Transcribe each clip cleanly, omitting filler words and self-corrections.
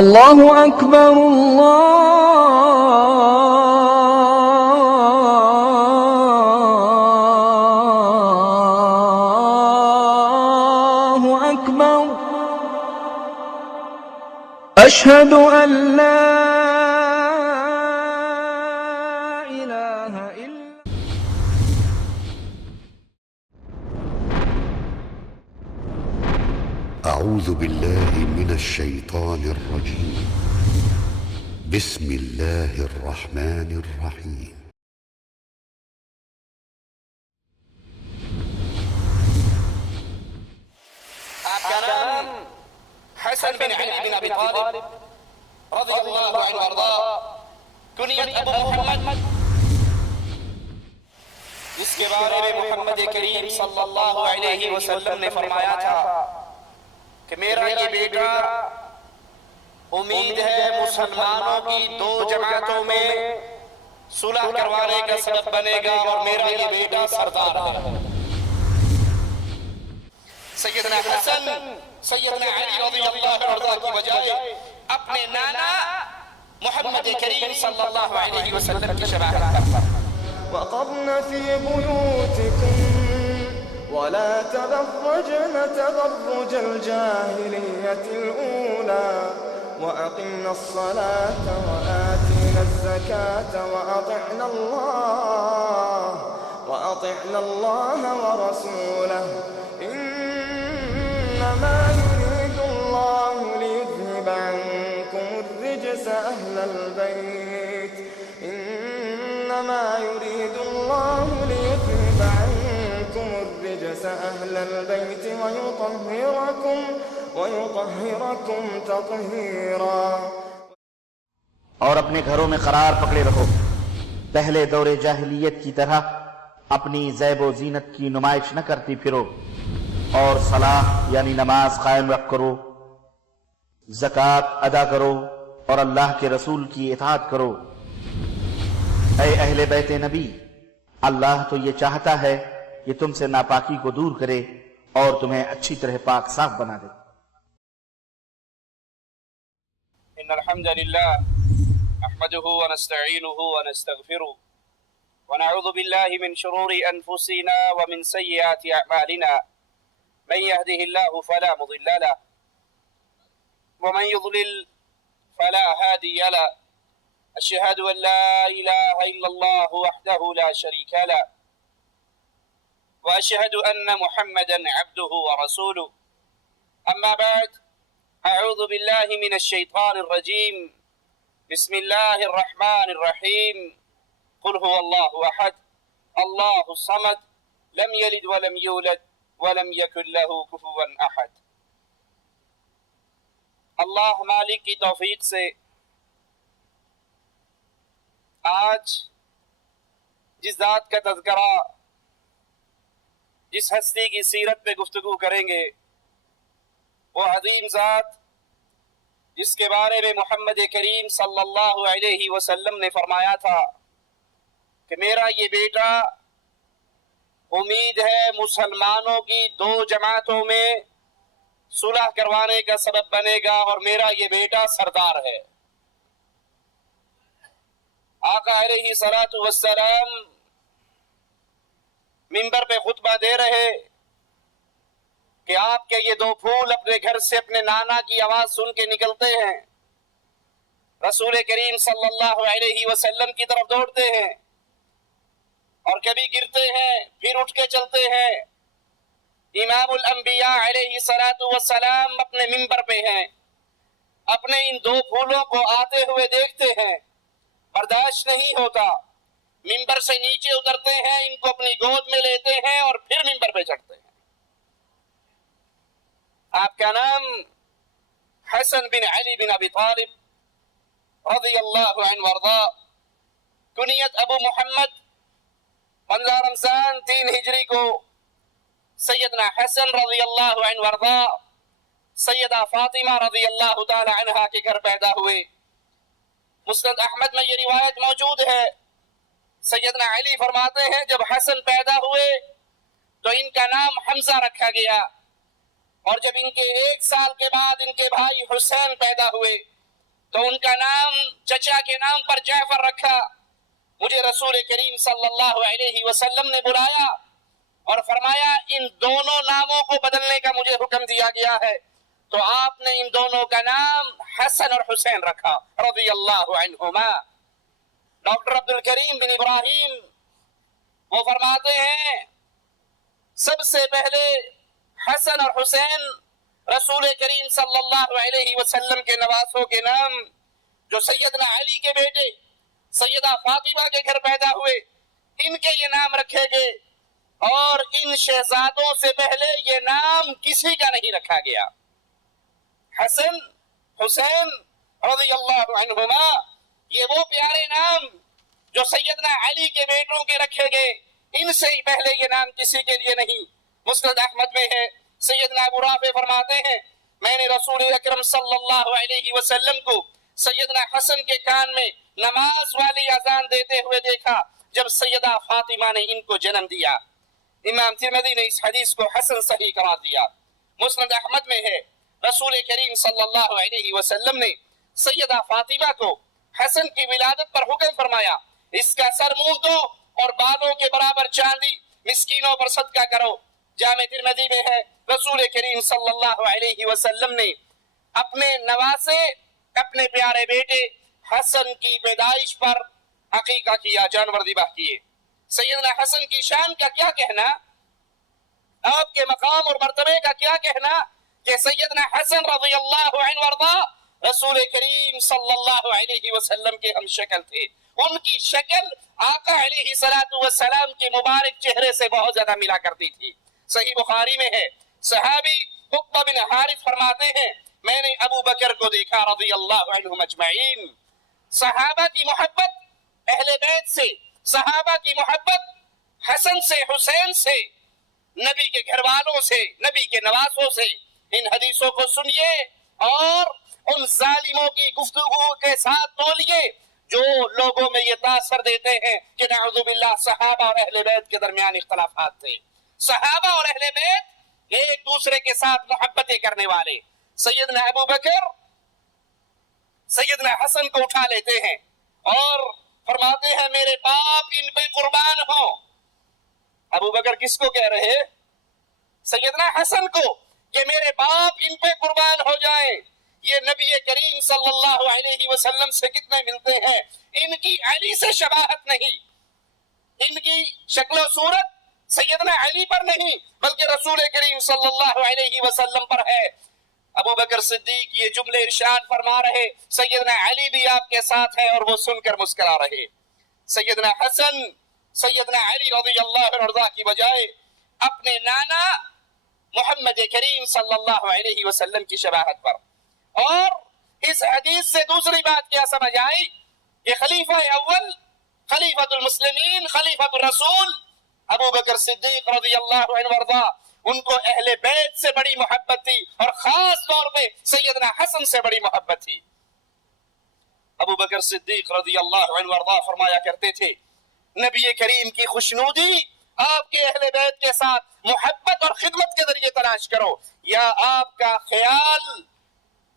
اللہ اکبر اللہ اکبر اشہد ان لا الہ الا أعوذ بالله من الشيطان الرجيم. بسم الله الرحمن الرحيم. آپ کا نام حسن بن علی بن ابی طالب رضی اللہ عنہ وارضا، کنیت ابو محمد، جس کے بارے میں محمد کریم صلی اللہ علیہ وسلم نے فرمایا تھا کہ میرا یہ بیٹا امید ہے مسلمانوں کی دو جماعتوں میں صلح کروانے کا سبب بنے گا، اور میرا یہ بیٹا سردار ہے۔ سیدنا حسن سیدنا علی رضی اللہ عنہ کی بجائے اپنے نانا محمد کریم صلی اللہ علیہ وسلم کی شباہت کرتا۔ وقرن في بيوتكم ولا تبرجن تبرج الجاهلية الأولى وأقمنا الصلاة وآتينا الزكاة وأطعنا الله ورسوله إنما يريد الله ليذهب عنكم الرجس أهل البيت إنما يريد الله ليذهب عنكم الرجس أهل البيت ويطهركم تطهيرا۔ اور اپنے گھروں میں قرار پکڑے رہو، پہلے دور جاہلیت کی طرح اپنی زیب و زینت کی نمائش نہ کرتی پھرو، اور صلاح یعنی نماز قائم رکھ کرو، زکوٰۃ ادا کرو، اور اللہ کے رسول کی اطاعت کرو۔ اے اہل بیت نبی، اللہ تو یہ چاہتا ہے کہ تم سے ناپاکی کو دور کرے اور تمہیں اچھی طرح پاک صاف بنا دے۔ ان الحمد لله نحمده ونستعينه ونستغفره ونعوذ بالله من شرور انفسنا ومن سيئات اعمالنا، من يهده الله فلا مضل له ومن يضلل فلا هادي له، أشهد أن لا إله إلا الله وحده لا شريك له، وأشهد أن محمدا عبده ورسوله، أما بعد، أعوذ بالله من الشيطان الرجيم، بسم الله الرحمن الرحيم، قل هو الله أحد الله الصمد لم يلد ولم يولد ولم يكن له كفوا أحد۔ اللہ مالک کی توفیق سے آج جس ذات کا تذکرہ، جس ہستی کی سیرت پہ گفتگو کریں گے، وہ عظیم ذات جس کے بارے میں محمد کریم صلی اللہ علیہ وسلم نے فرمایا تھا کہ میرا یہ بیٹا امید ہے مسلمانوں کی دو جماعتوں میں صلح کروانے کا سبب بنے گا، اور میرا یہ بیٹا سردار ہے۔ آقا علیہ الصلوۃ والسلام منبر پہ خطبہ دے رہے کہ آپ کے یہ دو پھول اپنے گھر سے اپنے نانا کی آواز سن کے نکلتے ہیں، رسول کریم صلی اللہ علیہ وسلم کی طرف دوڑتے ہیں، اور کبھی گرتے ہیں پھر اٹھ کے چلتے ہیں۔ امام الانبیاء علیہ الصلوۃ والسلام اپنے منبر پہ ہیں، اپنے ان دو پھولوں کو آتے ہوئے دیکھتے ہیں، برداشت نہیں ہوتا، منبر سے نیچے اترتے ہیں، ان کو اپنی گود میں لیتے ہیں اور پھر منبر پہ چڑھتے ہیں۔ آپ کا نام حسن بن علی بن ابی طالب رضی اللہ عنہ وارضا، کنیت ابو محمد، 15 رمضان 3 ہجری کو سیدنا حسن رضی اللہ عنہ وارضا سیدہ فاطمہ رضی اللہ تعالی عنہا کے گھر پیدا ہوئے۔ مسند احمد میں یہ روایت موجود ہے، سیدنا علی فرماتے ہیں جب حسن پیدا ہوئے تو ان کا نام حمزہ رکھا گیا، اور جب ان کے 1 سال کے بعد ان کے بھائی حسین پیدا ہوئے تو ان کا نام چچا کے نام پر جعفر رکھا. مجھے رسول کریم صلی اللہ علیہ وسلم نے بلایا اور فرمایا ان دونوں ناموں کو بدلنے کا مجھے حکم دیا گیا ہے. تو آپ نے ان دونوں کا نام حسن اور حسین رکھا رضی اللہ عنہما. ڈاکٹر عبد الکریم بن ابراہیم وہ فرماتے ہیں سب سے پہلے حسن اور حسین رسول کریم صلی اللہ علیہ وسلم کے نواسوں کے نام جو سیدنا علی کے بیٹے سیدہ فاطمہ کے گھر پیدا ہوئے ان کے یہ نام رکھے گئے، اور ان شہزادوں سے پہلے یہ نام کسی کا نہیں رکھا گیا. حسن حسین رضی اللہ عنہما یہ وہ پیارے نام جو سیدنا علی کے بیٹوں کے رکھے گئے، ان سے ہی پہلے یہ نام کسی کے لیے نہیں. مسند احمد میں ہے سیدنا ابو رافع فرماتے ہیں میں نے رسول اکرم صلی اللہ علیہ وسلم کو سیدنا حسن کے کان میں نماز والی اذان دیتے ہوئے دیکھا جب سیدہ فاطمہ نے ان کو جنم دیا. امام ترمذی نے اس حدیث کو حسن صحیح قرار دیا. مسند احمد میں ہے رسول کریم صلی اللہ علیہ وسلم نے سیدہ فاطمہ کو حسن کی ولادت پر حکم فرمایا اس کا سر مونڈ دو اور بالوں کے برابر چاندی مسکینوں پر صدقہ کرو. جامع ترمذی میں ہے رسول کریم صلی اللہ علیہ وسلم نے اپنے نواسے اپنے پیارے بیٹے حسن کی پیدائش پر عقیقہ کیا، جانور ذبح کیے. سیدنا حسن کی شان کا کیا کہنا، آپ کے مقام اور مرتبے کا کیا کہنا کہ سیدنا حسن رضی اللہ عنہ وارضا رسول کریم صلی اللہ علیہ وسلم کے ہم شکل تھے. ان کی شکل آقا علیہ السلام کے مبارک چہرے سے بہت زیادہ ملا کرتی تھی. صحیح بخاری میں ہے صحابی عقبہ بن حارث فرماتے ہیں میں نے ابو بکر کو دیکھا رضی اللہ عنہم اجمعین. صحابہ کی محبت اہل بیت سے، صحابہ کی محبت حسن سے حسین سے، نبی کے گھر والوں سے، نبی کے نواسوں سے. ان حدیثوں کو سنیے اور ان ظالموں کی گفتگو کے ساتھ تولیے جو لوگوں میں یہ تاثر دیتے ہیں کہ نعوذ باللہ صحابہ اور اہل بیت کے درمیان اختلافات تھے. صحابہ اور اہل بیت ایک دوسرے کے ساتھ محبتیں کرنے والے. سیدنا ابو بکر سیدنا حسن کو اٹھا لیتے ہیں اور فرماتے ہیں میرے باپ ان پہ قربان ہو. ابو بکر کس کو کہہ رہے ہیں؟ سیدنا حسن کو، کہ میرے باپ ان پہ قربان ہو جائیں. یہ نبی کریم صلی اللہ علیہ وسلم سے کتنے ملتے ہیں. ان کی علی سے شباہت نہیں، ان کی شکل و صورت سیدنا علی پر نہیں بلکہ رسول کریم صلی اللہ علیہ وسلم پر ہے. ابو بکر صدیق یہ جملے ارشاد فرما رہے سیدنا علی بھی آپ کے ساتھ ہیں اور وہ سن کر مسکرا رہے. سیدنا حسن سیدنا علی رضی اللہ عنہ کی بجائے اپنے نانا محمد کریم صلی اللہ علیہ وسلم کی شباہت پر. اور اس حدیث سے دوسری بات کیا سمجھ آئی کہ خلیفہ اول، خلیفۃ المسلمین، خلیفۃ الرسول ابو بکر صدیق رضی اللہ عنہ وارضا ان کو اہل بیت سے بڑی محبت تھی اور خاص طور پہ سیدنا حسن سے بڑی محبت تھی. ابو بکر صدیق رضی اللہ عنہ وارضا فرمایا کرتے تھے نبی کریم کی خوشنودی آپ کے اہل بیت کے ساتھ محبت اور خدمت کے ذریعے تلاش کرو، یا آپ کا خیال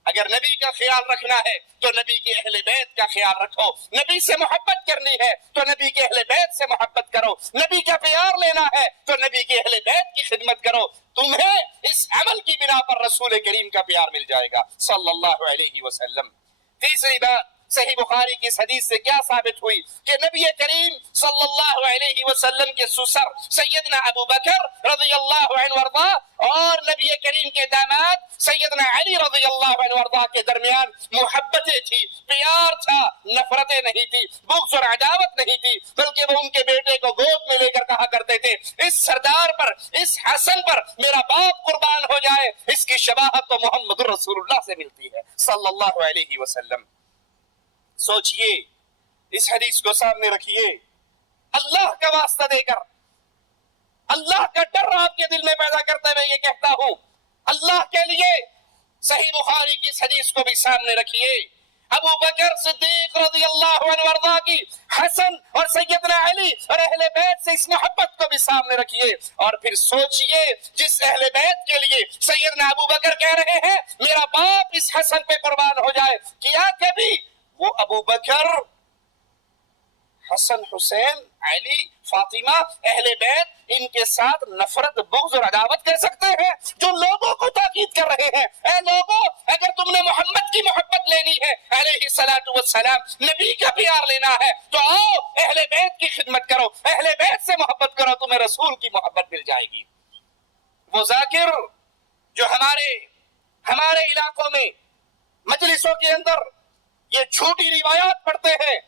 اگر نبی کا خیال رکھنا ہے تو نبی کے اہل بیت کا خیال رکھو. نبی سے محبت کرنی ہے تو نبی کے اہل بیت سے محبت کرو. نبی کا پیار لینا ہے تو نبی کے اہل بیت کی خدمت کرو. تمہیں اس عمل کی بنا پر رسول کریم کا پیار مل جائے گا صلی اللہ علیہ وسلم. تیسری بات صحیح بخاری کی اس حدیث سے کیا ثابت ہوئی کہ نبی کریم صلی اللہ علیہ وسلم کے سسر سیدنا ابو بکر رضی اللہ عنہ وارضا اور نبی کریم کے داماد سیدنا علی رضی اللہ عنہ وارضا کے درمیان محبتیں تھی، پیار تھا، نفرتیں نہیں تھی، بغض اور عداوت نہیں تھی، بلکہ وہ ان کے بیٹے کو گود میں لے کر کہا کرتے تھے اس سردار پر، اس حسن پر میرا باپ قربان ہو جائے. اس کی شباہت تو محمد رسول اللہ سے ملتی ہے صلی اللہ علیہ وسلم. سوچئے، اس حدیث کو سامنے رکھیے، اللہ کا واسطہ دے کر اللہ کا ڈر آپ کے دل میں پیدا کرتے ہوئے یہ کہتا ہوں اللہ کے لیے صحیح بخاری کی اس حدیث کو بھی سامنے رکھیے. ابو بکر صدیق رضی اللہ عنہ وارضا کی حسن اور سیدنا علی اور اہل بیت سے اس محبت کو بھی سامنے رکھیے، اور پھر سوچئے جس اہل بیت کے لیے سیدنا ابو بکر کہہ رہے ہیں میرا باپ اس حسن پہ قربان ہو جائے، کیا کبھی وہ ابو بکر حسن، حسین، علی، فاطمہ، اہل بیت ان کے ساتھ نفرت، بغض اور عداوت کر سکتے ہیں؟ جو لوگوں کو تاکید کر رہے ہیں اے لوگوں اگر تم نے محمد کی محبت لینی ہے علیہ الصلوۃ والسلام، نبی کا پیار لینا ہے تو آؤ اہل بیت کی خدمت کرو، اہل بیت سے محبت کرو، تمہیں رسول کی محبت مل جائے گی۔ وہ ذاکر جو ہمارے علاقوں میں مجلسوں کے اندر یہ جھوٹی روایات پڑھتے ہیں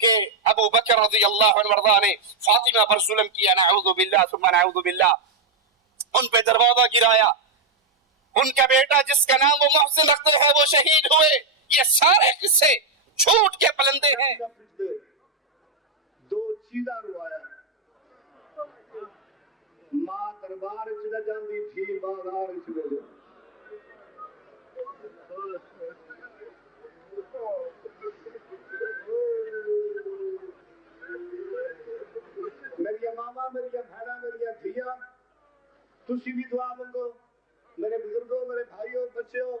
کہ ابو بکر رضی اللہ عنہ وارضا نے فاطمہ پر ظلم کیا، نعوذ باللہ ثم نعوذ باللہ، ان پہ دروازہ گرایا، ان کا بیٹا جس کا نام وہ محسن رکھتے ہیں وہ شہید ہوئے، یہ سارے قصے جھوٹ کے پلندے ہیں۔ دو چیزاں روایا ماں دربار چ نہ جاندی تھی، بازار چ لے جاندی۔ میری ماما، میری بہناں، میری دھیاں، تسی بھی دعا منگو، میرے بزرگوں، میرے بھائیوں، بچیوں،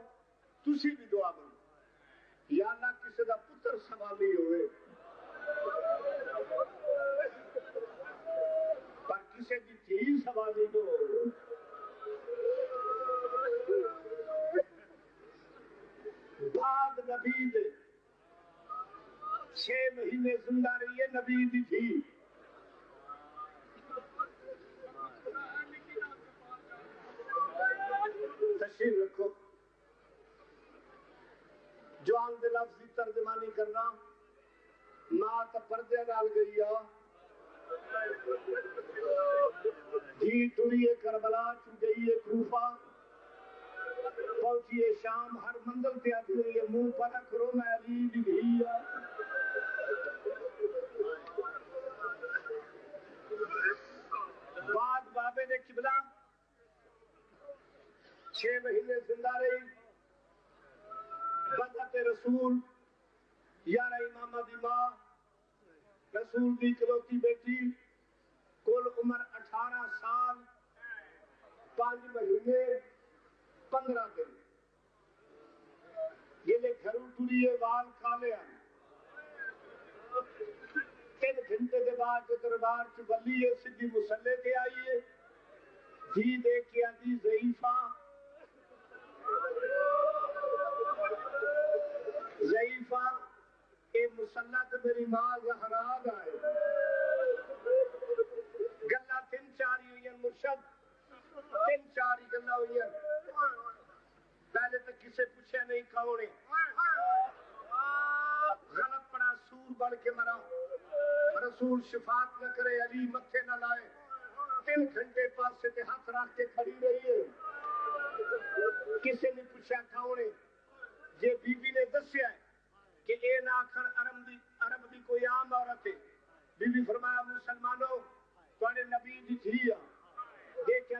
تسی بھی دعا منگو یا اللہ کسی دا پتر سوالی ہوئے پر کسی دی دھی سوالی نہ ہوئے۔ بعد نبی دے 6 مہینے زندہ رہی ہے نبی دی تھی، تشریف رکھو۔ جوان دے لفظ کی ترجمانی کرنا، ماں تا پردے ڈال گئی آ، دھی ٹری کربلا چ گئی ہے کوفہ، پہنچی ہے شام، ہر منزل پہ آتی رہی ہے منہ پر رکھو میں علی دی دھی آ۔ بعد بابے نے قبلہ 6 مہینے زندہ رہی، بدعت رسول، 11 امامہ دی ماں، رسول دی اکلوتی بیٹی، کل عمر 18 سال 5 مہینے 15 دن، گلے گھروں ٹریے وال کالے آنے۔ 3 گھنٹے کے بعد جو دربار چ بلی ہے سدھی مسلے کے آئی ہے، جی دیکھ کے آدھی ضعیفہ ضعیفہ اے مسلط میری ماں زہرا آئے گلا 3-4 ہوئی ہیں مرشد، 3-4 ہی گلا ہوئی ہیں۔ پہلے تو کسے پوچھے نہیں کون ہے، غلط پڑا سور بڑھ کے مرا، رسول شفاعت نہ کرے، علی متھے نہ لائے، 3 گھنٹے پاسے تے ہاتھ رکھ کے کھڑی رہی ہے، کسے نے پوچھا کون ہے، یہ بی بی نے دسیا ہے کہ اے ناکھن عرب دی کوئی عام عورت ہے۔ بی بی فرمایا مسلمانوں تواڈے نبی دی دھی آ، دیکھیا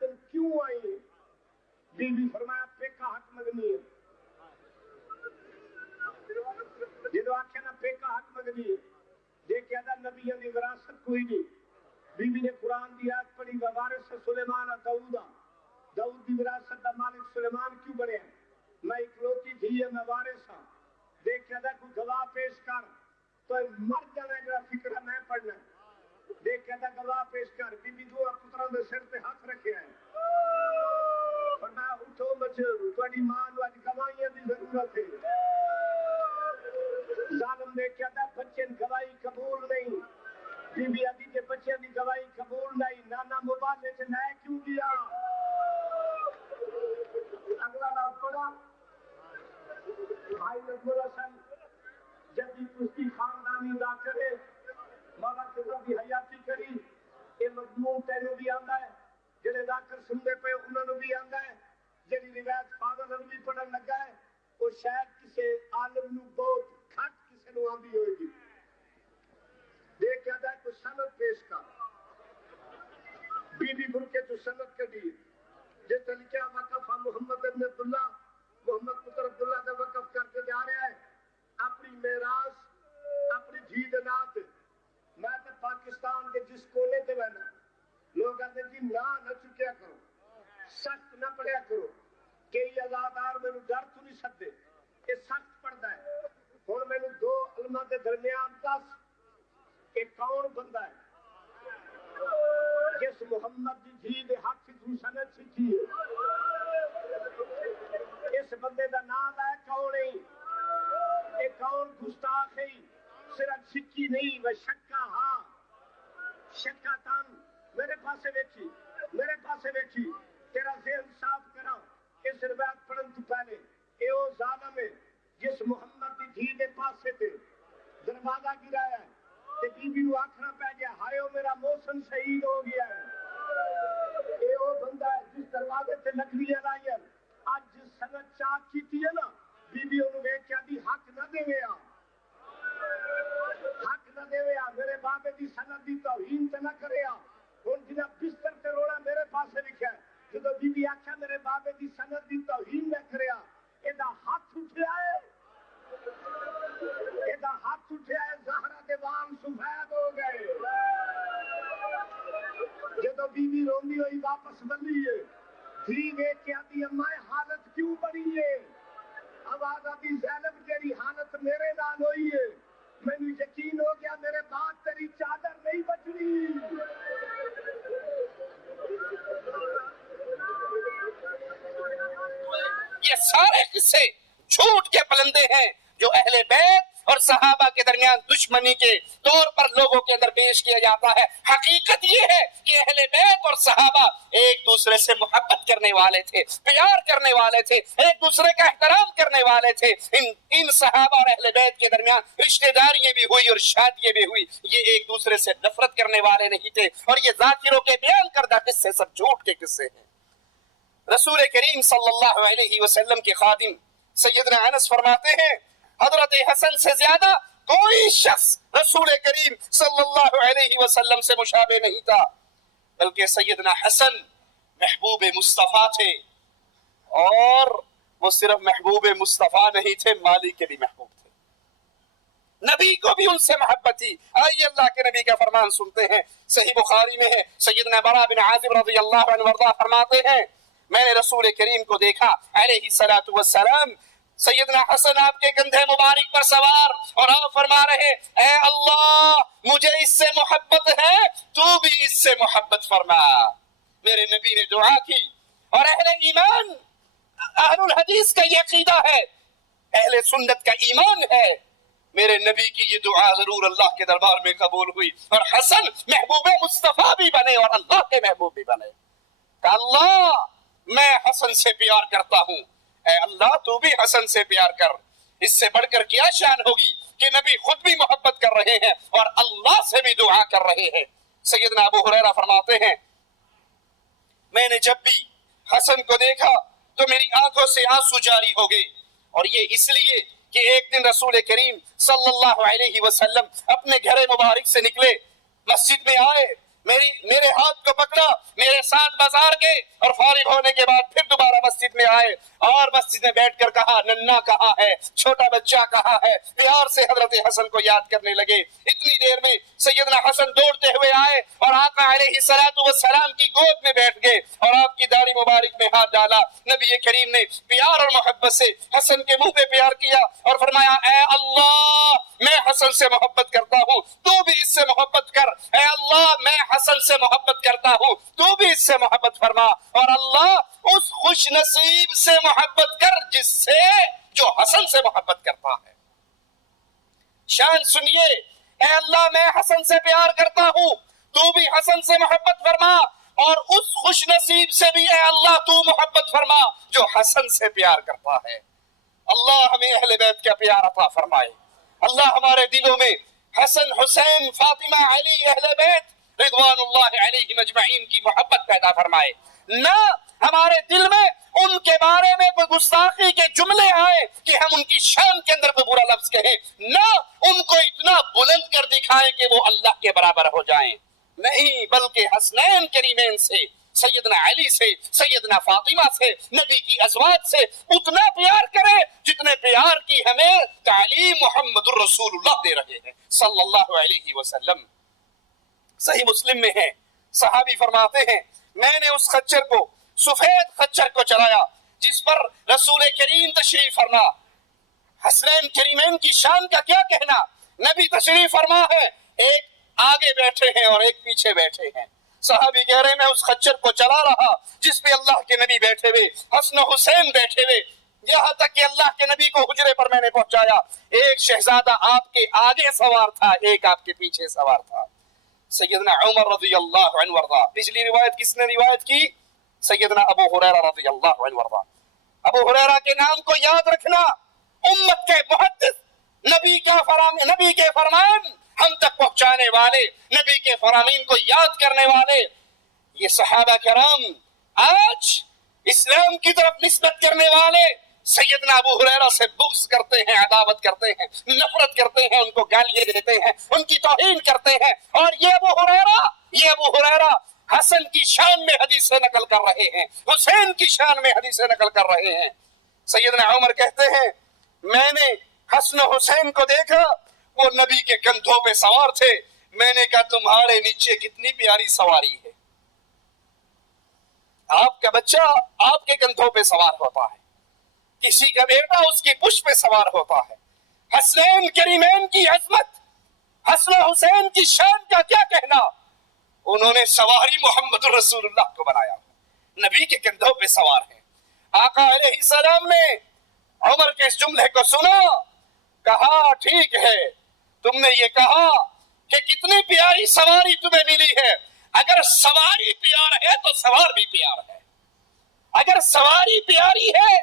دل کیوں آئی ہے؟ بی بی فرمایا پیکا حق منگنی ہے، جدو آکھیا نا پیکا حق منگنی ہے، دیکھیا دا نبیوں دی وراثت کوئی نہیں۔ بی بی نے قرآن دی آیت پڑھی ووارث سلیمان داؤد، داؤد دی وراثت دا مالک سلیمان کیوں بنے؟ میں اکلوتی تھی ہے، میں وارث ہاں۔ دیکھیا دا کوئی گواہ پیش کر، تو مر جانا ہے، فکر ہے میں پڑھنا ہے۔ دیکھیا دا گواہ پیش کر، بی بی 2 پتروں دے سر تے ہاتھ رکھے ہیں، فرمایا اٹھو بچو، تواڈی ماں نوں اج گواہیاں دی ضرورت ہے۔ ظالم دیکھیا دا بچے گواہی قبول نہیں، بی بی آدھی کے بچے دی گواہی قبول نہیں، نانا مبالے سے نہ کیوں گیا؟ اگلا نام پڑا بھائی نظم الحسن جدی کشتی خاندانی دا کرے، مولا قدر دی حیاتی کری، یہ مضمون تینوں بھی آندا ہے، جڑے ذاکر سنتے پے انہوں نے بھی آندا ہے، جڑی روایت فاضل بھی پڑھن لگا ہے، وہ شاید کسی عالم نو بہت گھٹ کسی نو آندی ہوئے گی۔ دیکھ آدھا ہے تو سند پیش کر، بی بی برکے تو سند کر دی، جس لکھا وقفہ محمد بن عبداللہ محمد پتر عبداللہ کا وقف کر کے جا رہا ہے اپنی میراث اپنی دھی دے نات میں تے پاکستان کے جس کونے تے بہنا لوگ آتے جی نہ چکیا کرو سخت نہ پڑھیا کرو کئی ازادار میں ڈر تو نہیں سکتے یہ سخت پڑھتا ہے ہوں میں دو علماء کے درمیان دس کہ کون بندہ ہے جس محمد کی دھی دے ہاتھ تو سنت سیکھی اس بندے دا نام ہے کون ہے یہ کون گستاخ ہے صرف سکی نہیں وہ شکا ہاں شکا تن میرے پاسے بیٹھی تیرا ذہن صاف کرا اس روایت پڑھن تو پہلے اے او ظالم ہے جس محمد کی دھی دے پاسے تے دروازہ گرایا ہے تے بی بی نو آکھنا پہ گیا ہائے او میرا محسن شہید ہو گیا ہے اے او بندہ ہے جس دروازے تے لکڑیاں لائیاں اج سنت چاک کیتی ہے نا بی بی انہوں ویکھ کے آدھی حق نہ دیویا میرے بابے دی سنت دی توہین تے نہ کریا ہن جنہ بستر تے رونا میرے پاسے لکھیا ہے جدو بی بی آکھیا میرے بابے دی سنت دی توہین نہ کریا ایدا ہاتھ اٹھیا ہے زہرا دے وال سفید ہو گئے جدو بی بی روندی ہوئی واپس بلی ہے دھی ویکھ کے آدھی اماں حالت کیوں بنی ہے آواز آدھی زینب جیڑی حالت میرے نال ہوئی ہے مینوں یقین ہو گیا میرے بعد تیری چادر نہیں بچنی یہ سارے قصے جھوٹ کے پلندے ہیں جو اہل بیت اور صحابہ کے درمیان دشمنی کے طور پر لوگوں کے اندر پیش کیا جاتا ہے. حقیقت یہ ہے کہ اہل بیت اور صحابہ ایک دوسرے سے محبت کرنے والے تھے, پیار کرنے والے تھے, ایک دوسرے کا احترام کرنے والے تھے. ان صحابہ اور اہل بیت کے درمیان رشتہ داریاں بھی ہوئی اور شادیاں بھی ہوئی. یہ ایک دوسرے سے نفرت کرنے والے نہیں تھے. اور یہ ذاکروں کے بیان کردہ قصے سب جھوٹ کے قصے ہیں. رسول کریم صلی اللہ علیہ وسلم کے خادم سیدنا انس فرماتے ہیں حضرت حسن سے زیادہ کوئی شخص رسول کریم صلی اللہ علیہ وسلم سے مشابہ نہیں تھا, بلکہ سیدنا حسن محبوب مصطفیٰ تھے. اور وہ صرف محبوب مصطفیٰ نہیں تھے, مالی کے بھی محبوب تھے. نبی کو بھی ان سے محبت تھی. آئیے اللہ کے نبی کا فرمان سنتے ہیں, صحیح بخاری میں ہے. سیدنا برا بن عازب رضی اللہ عنہ وارضاہ فرماتے ہیں میں نے رسول کریم کو دیکھا علیہ الصلوۃ والسلام, سیدنا حسن آپ کے کندھے مبارک پر سوار, اور آپ فرما رہے اے اللہ مجھے اس سے محبت ہے, تو بھی اس سے محبت فرما. میرے نبی نے دعا کی. اور اہل ایمان اہل الحدیث کا یہ عقیدہ ہے, اہل سنت کا ایمان ہے, میرے نبی کی یہ دعا ضرور اللہ کے دربار میں قبول ہوئی اور حسن محبوب مصطفیٰ بھی بنے اور اللہ کے محبوب بھی بنے. کہ اللہ میں حسن سے پیار کرتا ہوں, اے اللہ تو بھی حسن سے پیار کر. اس سے بڑھ کر کیا شان ہوگی کہ نبی خود بھی محبت کر رہے ہیں اور اللہ سے بھی دعا کر رہے ہیں. سیدنا ابو ہریرہ فرماتے ہیں میں نے جب بھی حسن کو دیکھا تو میری آنکھوں سے آنسو جاری ہو گئے, اور یہ اس لیے کہ ایک دن رسول کریم صلی اللہ علیہ وسلم اپنے گھر مبارک سے نکلے, مسجد میں آئے, میرے ہاتھ کو پکڑا, میرے ساتھ بازار گئے, اور فارغ ہونے کے بعد پھر دوبارہ مسجد میں آئے اور مسجد میں بیٹھ کر کہا ننھا کہاں ہے, چھوٹا بچہ کہاں ہے. پیار سے حضرت حسن کو یاد کرنے لگے. اتنی دیر میں سیدنا حسن دوڑتے ہوئے آئے اور آقا علیہ الصلوۃ والسلام کی گود میں بیٹھ گئے اور آپ کی داڑھی مبارک میں ہاتھ ڈالا. نبی کریم نے پیار اور محبت سے حسن کے منہ پہ پیار کیا اور فرمایا اے اللہ میں حسن سے محبت کرتا ہوں, تو بھی اس سے محبت کر. اے اللہ میں حسن سے محبت کرتا ہوں, تو بھی اس سے محبت فرما. اور اللہ اس خوش نصیب سے محبت کر جس سے جو حسن سے محبت کرتا ہے. شان سنیے, اے اللہ میں حسن سے پیار کرتا ہوں, تو بھی حسن سے محبت فرما, اور اس خوش نصیب سے بھی اے اللہ تو محبت فرما جو حسن سے پیار کرتا ہے. اللہ ہمیں اہل بیت کا پیار عطا فرمائے. اللہ ہمارے دلوں میں حسن, حسین, فاطمہ, علی اہل بیت رضوان اللہ علیہم اجمعین کی محبت پیدا فرمائے. نہ ہمارے دل میں ان کے بارے میں کوئی گستاخی کے جملے آئے کہ ہم ان کی شان کے اندر کوئی برا لفظ کہیں, نہ ان کو اتنا بلند کر دکھائیں کہ وہ اللہ کے برابر ہو جائیں. نہیں, بلکہ حسنین کریمین سے سیدنا علی سے، سیدنا فاطمہ سے، نبی کی ازواج سے اتنا پیار کریں جتنے پیار کی ہمیں تعلیم محمد الرسول اللہ دے رہے ہیں صلی اللہ علیہ وسلم۔ صحیح مسلم میں ہے، صحابی فرماتے ہیں میں نے اس خچر کو، سفید خچر کو چلایا جس پر رسول کریم تشریف فرما۔ حسنین کریمین کی شان کا کیا کہنا، نبی تشریف فرما ہے، ایک آگے بیٹھے ہیں اور ایک پیچھے بیٹھے ہیں۔ صحابی کہہ رہے میں اس خچر کو چلا رہا جس پہ اللہ کے نبی بیٹھے ہوئے، حسن و حسین بیٹھے ہوئے، یہاں تک کہ اللہ کے نبی کو حجرے پر میں نے پہنچایا۔ ایک شہزادہ آپ کے آگے سوار تھا، ایک آپ کے پیچھے سوار تھا، سیدنا عمر رضی اللہ عنہ وارضا۔ پچھلی روایت کس نے روایت کی؟ سیدنا ابو ہریرہ رضی اللہ عنہ وارضا۔ ابو ہریرہ کے نام کو یاد رکھنا، امت کے محدث، نبی کے فرمان ہم تک پہنچانے والے، نبی کے فرامین کو یاد کرنے والے۔ یہ صحابہ کرام آج اسلام کی طرف نسبت کرنے والے سیدنا ابو ہریرہ سے بغض کرتے ہیں، عداوت کرتے ہیں، نفرت کرتے ہیں، ان کو گالیاں دیتے ہیں، ان کی توہین کرتے ہیں۔ اور یہ ابو ہریرہ حسن کی شان میں حدیث سے نقل کر رہے ہیں، حسین کی شان میں حدیث سے نقل کر رہے ہیں۔ سیدنا عمر کہتے ہیں میں نے حسن و حسین کو دیکھا، وہ نبی کے کندھوں پہ سوار تھے، میں نے کہا تمہارے نیچے کتنی پیاری سواری ہے، آپ کا بچہ آپ کے کندھوں پہ سوار ہوتا ہے، کسی کا بیٹا اس کی پشت پہ سوار ہوتا ہے۔ حسنین کریمین کی عظمت، حسن و حسین کی شان کا کیا کہنا، انہوں نے سواری محمد الرسول اللہ کو بنایا، نبی کے کندھوں پہ سوار ہیں۔ آقا علیہ السلام نے عمر کے اس جملے کو سنا، کہا ٹھیک ہے تم نے یہ کہا کہ کتنی پیاری سواری تمہیں ملی ہے، اگر سواری پیار ہے تو سوار بھی پیار ہے، اگر سواری پیاری ہے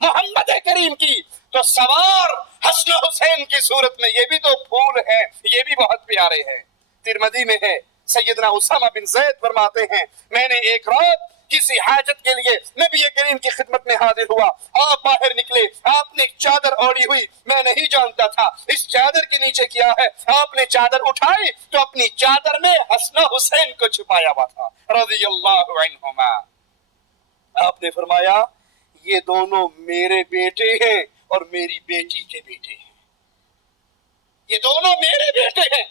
محمد کریم کی تو سوار حسن و حسین کی صورت میں یہ بھی تو پھول ہیں، یہ بھی بہت پیارے ہیں۔ ترمذی میں ہے، سیدنا اسامہ بن زید فرماتے ہیں میں نے ایک رات کسی حاجت کے لیے نبی کریم کی خدمت میں حاضر ہوا، آپ باہر نکلے، آپ نے ایک چادر اوڑھی ہوئی، میں نہیں جانتا تھا اس چادر کے نیچے کیا ہے، آپ نے چادر اٹھائی تو اپنی چادر میں حسن و حسین کو چھپایا ہوا تھا رضی اللہ عنہما۔ آپ نے فرمایا یہ دونوں میرے بیٹے ہیں اور میری بیٹی کے بیٹے ہیں، یہ دونوں میرے بیٹے ہیں۔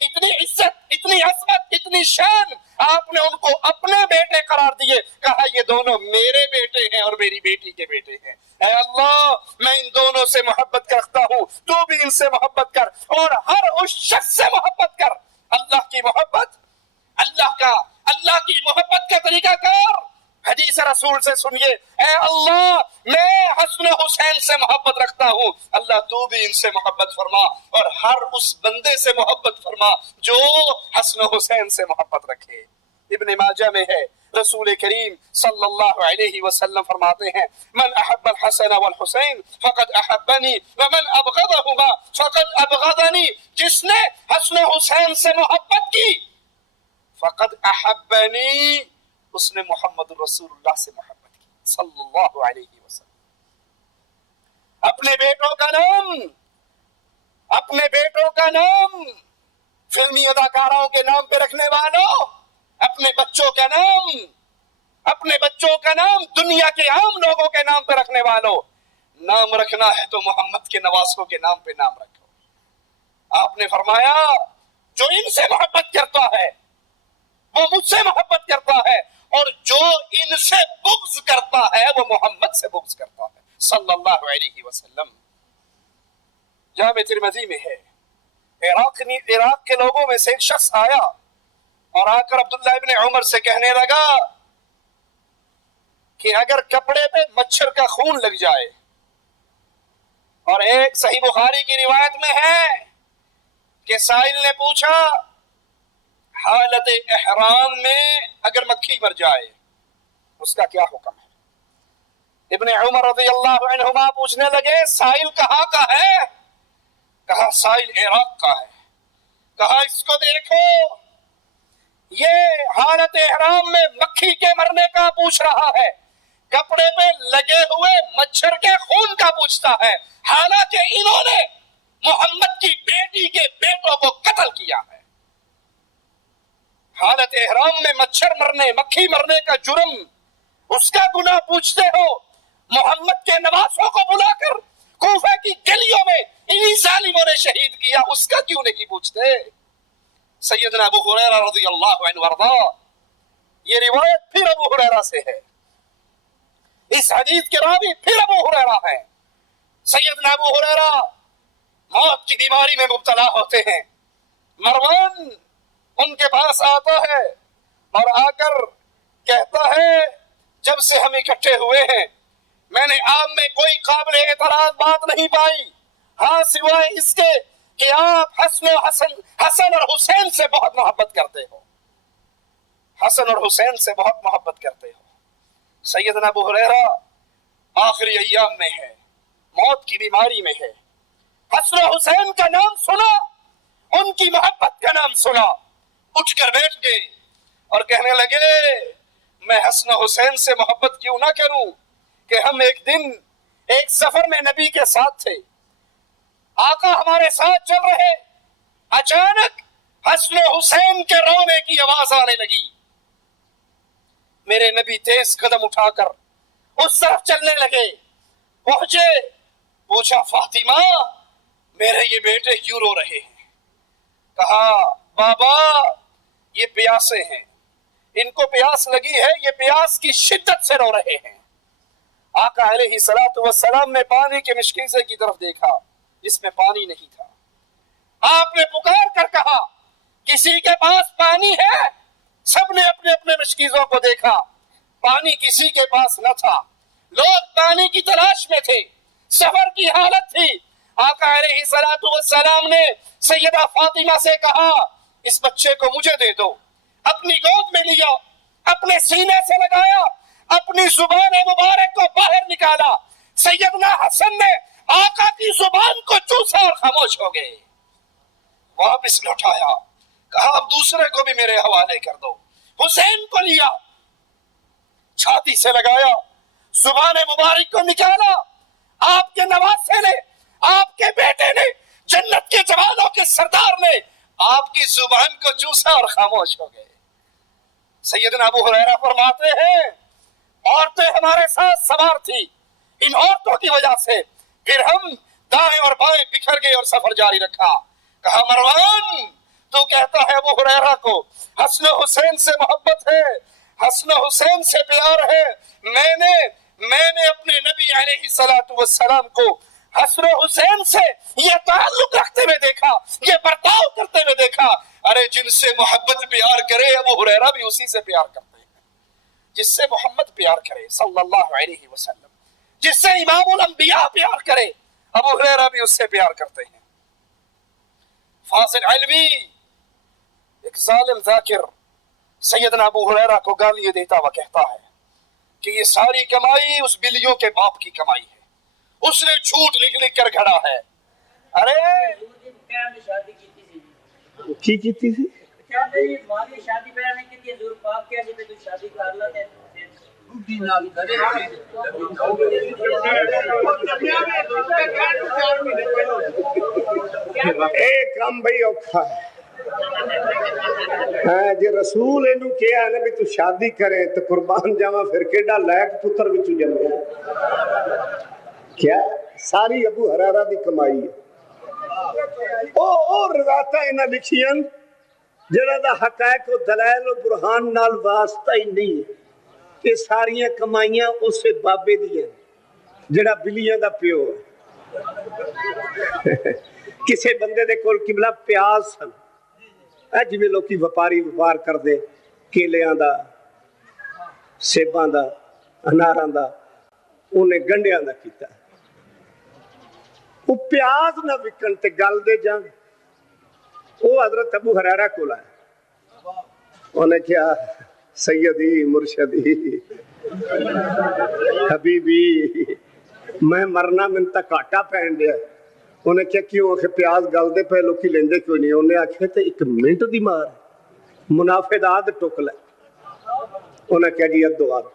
اتنی عزت، اتنی عظمت، اتنی شان، آپ نے ان کو اپنے بیٹے قرار دیے، کہا یہ دونوں میرے بیٹے ہیں اور میری بیٹی کے بیٹے ہیں۔ اے اللہ میں ان دونوں سے محبت رکھتا ہوں، تو بھی ان سے محبت کر اور ہر اس شخص سے محبت کر۔ اللہ کی محبت، اللہ کی محبت کا طریقہ کار حدیث رسول سے سنیے، اے اللہ میں حسن حسین سے محبت رکھتا ہوں، اللہ تو بھی ان سے محبت فرما اور ہر اس بندے سے محبت فرما جو حسن حسین سے محبت رکھے۔ ابن ماجہ میں ہے، رسول کریم صلی اللہ علیہ وسلم فرماتے ہیں من احب الحسن والحسین فقد احبنی ومن ابغضہما فقد ابغضنی، جس نے حسن حسین سے محبت کی فقد احبنی، اس نے محمد الرسول اللہ سے محبت کی صلی اللہ علیہ وسلم۔ اپنے بیٹوں کا نام فلمی اداکاروں کے نام پہ رکھنے والوں، اپنے بچوں کا نام دنیا کے عام لوگوں کے نام پہ رکھنے والوں، نام رکھنا ہے تو محمد کے نواسوں کے نام پہ نام رکھو۔ آپ نے فرمایا جو ان سے محبت کرتا ہے وہ مجھ سے محبت کرتا ہے اور جو ان سے بغض کرتا ہے وہ محمد سے بغض کرتا ہے صلی اللہ علیہ وسلم۔ جامع ترمذی میں ہے، عراق کے لوگوں میں سے ایک شخص آیا اور آ کر عبداللہ ابن عمر سے کہنے لگا کہ اگر کپڑے پہ مچھر کا خون لگ جائے، اور ایک صحیح بخاری کی روایت میں ہے کہ سائل نے پوچھا حالت احرام میں اگر مکھی مر جائے اس کا کیا حکم ہے؟ ابن عمر رضی اللہ عنہما پوچھنے لگے سائل کہاں کا ہے؟ کہا سائل عراق کا ہے۔ کہا اس کو دیکھو یہ حالت احرام میں مکھی کے مرنے کا پوچھ رہا ہے، کپڑے پہ لگے ہوئے مچھر کے خون کا پوچھتا ہے، حالانکہ انہوں نے محمد کی بیٹی کے بیٹوں کو قتل کیا ہے۔ حالت احرام میں مچھر مرنے مکھی مرنے کا جرم اس کا گناہ پوچھتے ہو، محمد کے نواسوں کو بلا کر کوفہ کی گلیوں میں انہی ظالموں نے شہید کیا، اس کا کیوں نہیں پوچھتے؟ سیدنا ابو ہریرہ رضی اللہ عنہ وارضا، یہ روایت پھر ابو ہریرہ سے ہے، اس حدیث کے راوی پھر ابو ہریرہ ہیں۔ سیدنا ابو ہریرہ موت کی بیماری میں مبتلا ہوتے ہیں، مروان ان کے پاس آتا ہے اور آ کر کہتا ہے جب سے ہم اکٹھے ہوئے ہیں میں نے آپ میں کوئی قابل اعتراض بات نہیں پائی، ہاں سوائے اس کے کہ آپ حسن اور حسین سے بہت محبت کرتے ہو، حسن اور حسین سے بہت محبت کرتے ہو۔ سیدنا ابو ہریرہ آخری ایام میں ہے، موت کی بیماری میں ہے، حسن و حسین کا نام سنا، ان کی محبت کا نام سنا، اٹھ کر بیٹھ گئے اور کہنے لگے میں حسن و حسین سے محبت کیوں نہ کروں کہ ہم ایک دن ایک سفر میں نبی کے ساتھ تھے، آقا ہمارے ساتھ چل رہے، اچانک حسن و حسین کے رونے کی آواز آنے لگی، میرے نبی تیز قدم اٹھا کر اس طرف چلنے لگے، پہنچے، پوچھا فاطمہ میرے یہ بیٹے کیوں رو رہے ہیں؟ کہا بابا یہ پیاسے ہیں، ان کو پیاس لگی ہے، یہ پیاس کی شدت سے رو رہے ہیں۔ آقا علیہ السلام نے پانی کے مشکیزے کی طرف دیکھا جس میں پانی نہیں تھا، آپ نے پکار کر کہا کسی کے پاس پانی ہے؟ سب نے اپنے اپنے مشکیزوں کو دیکھا، پانی کسی کے پاس نہ تھا، لوگ پانی کی تلاش میں تھے، سفر کی حالت تھی۔ آقا علیہ السلام نے سیدہ فاطمہ سے کہا اس بچے کو مجھے دے دو، اپنی گود میں لیا، اپنے سینے سے لگایا، اپنی زبان مبارک کو باہر نکالا، سیدنا حسن نے آقا کی زبان کو چوسا اور خاموش ہو گئے، واپس لوٹایا، کہا اب دوسرے کو بھی میرے حوالے کر دو، حسین کو لیا، چھاتی سے لگایا، زبان مبارک کو نکالا، آپ کے نواسے نے، آپ کے بیٹے نے، جنت کے جوانوں کے سردار نے آپ کی زبان کو چوسا اور خاموش ہو گئے۔ سیدنا ابو ہریرہ فرماتے ہیں عورتیں ہمارے ساتھ سوار تھی، ان عورتوں کی وجہ سے پھر ہم دائیں اور بائیں بکھر گئے اور سفر جاری رکھا۔ کہا مروان تو کہتا ہے ابو ہریرہ کو حسن و حسین سے محبت ہے، حسن و حسین سے پیار ہے، میں نے اپنے نبی علیہ السلام کو حسن و حسین سے یہ تعلق رکھتے ہوئے دیکھا، یہ برتاؤ کرتے ہوئے دیکھا۔ ارے جن سے محبت پیار کرے ابو ہریرہ بھی اسی سے پیار کرتے ہیں، جس سے محمد پیار کرے صلی اللہ علیہ وسلم، جس سے امام الانبیاء پیار کرے ابو ہریرہ بھی اس سے پیار کرتے ہیں۔ فاضل علوی ایک ظالم ذاکر سیدنا ابو ہریرہ کو گالیاں دیتا ہوا کہتا ہے کہ یہ ساری کمائی اس بلیوں کے باپ کی کمائی ہے، اس نے جھوٹ لکھ لکھ کر گھڑا ہے۔ ارے کی کیتی تھی شادی بیان کی تھی حضور پاک کے جب تو شادی کر لا تے ایک کام بھئی اوکھا ہے ہاں جی رسول اینو کہا ہے بھی تو شادی کرے تو قربان جاواں پھر کیڑا لائق پتر وچوں جل گیا کیا ساری ابو ہریرہ دی کمائی ہے۔ او روایتاں انہاں لکھیاں جڑا دا حقائق و دلائل و برہان نال واسطہ ہی نہیں ہے، یہ ساریاں کمائیاں اسے بابے دیاں جڑا بلیاں دا پیو ہے۔ کسے بندے دے کول قبلہ پیاز سن، اج میں لوکی وپاری وپار کر دے کیلیاں دا، سیباں دا، اناراں دا، انہیں گنڈیاں دا کیتا، وہ پیاز نہ وکن تے گل دے جان۔ وہ حضرت ابو ہریرہ کو لائے، انہیں کیا سیدی مرشدی حبیبی میں مرنا من تا کاٹا پہن دیا۔ انہیں کیا کیوں کہ پیاز گل دے پہ لوکی لیندے کیوں نہیں؟ انہیں آکھے تے ایک منٹ دی مار منافع داد ٹوک لے۔ انہیں کیا جی ادو آد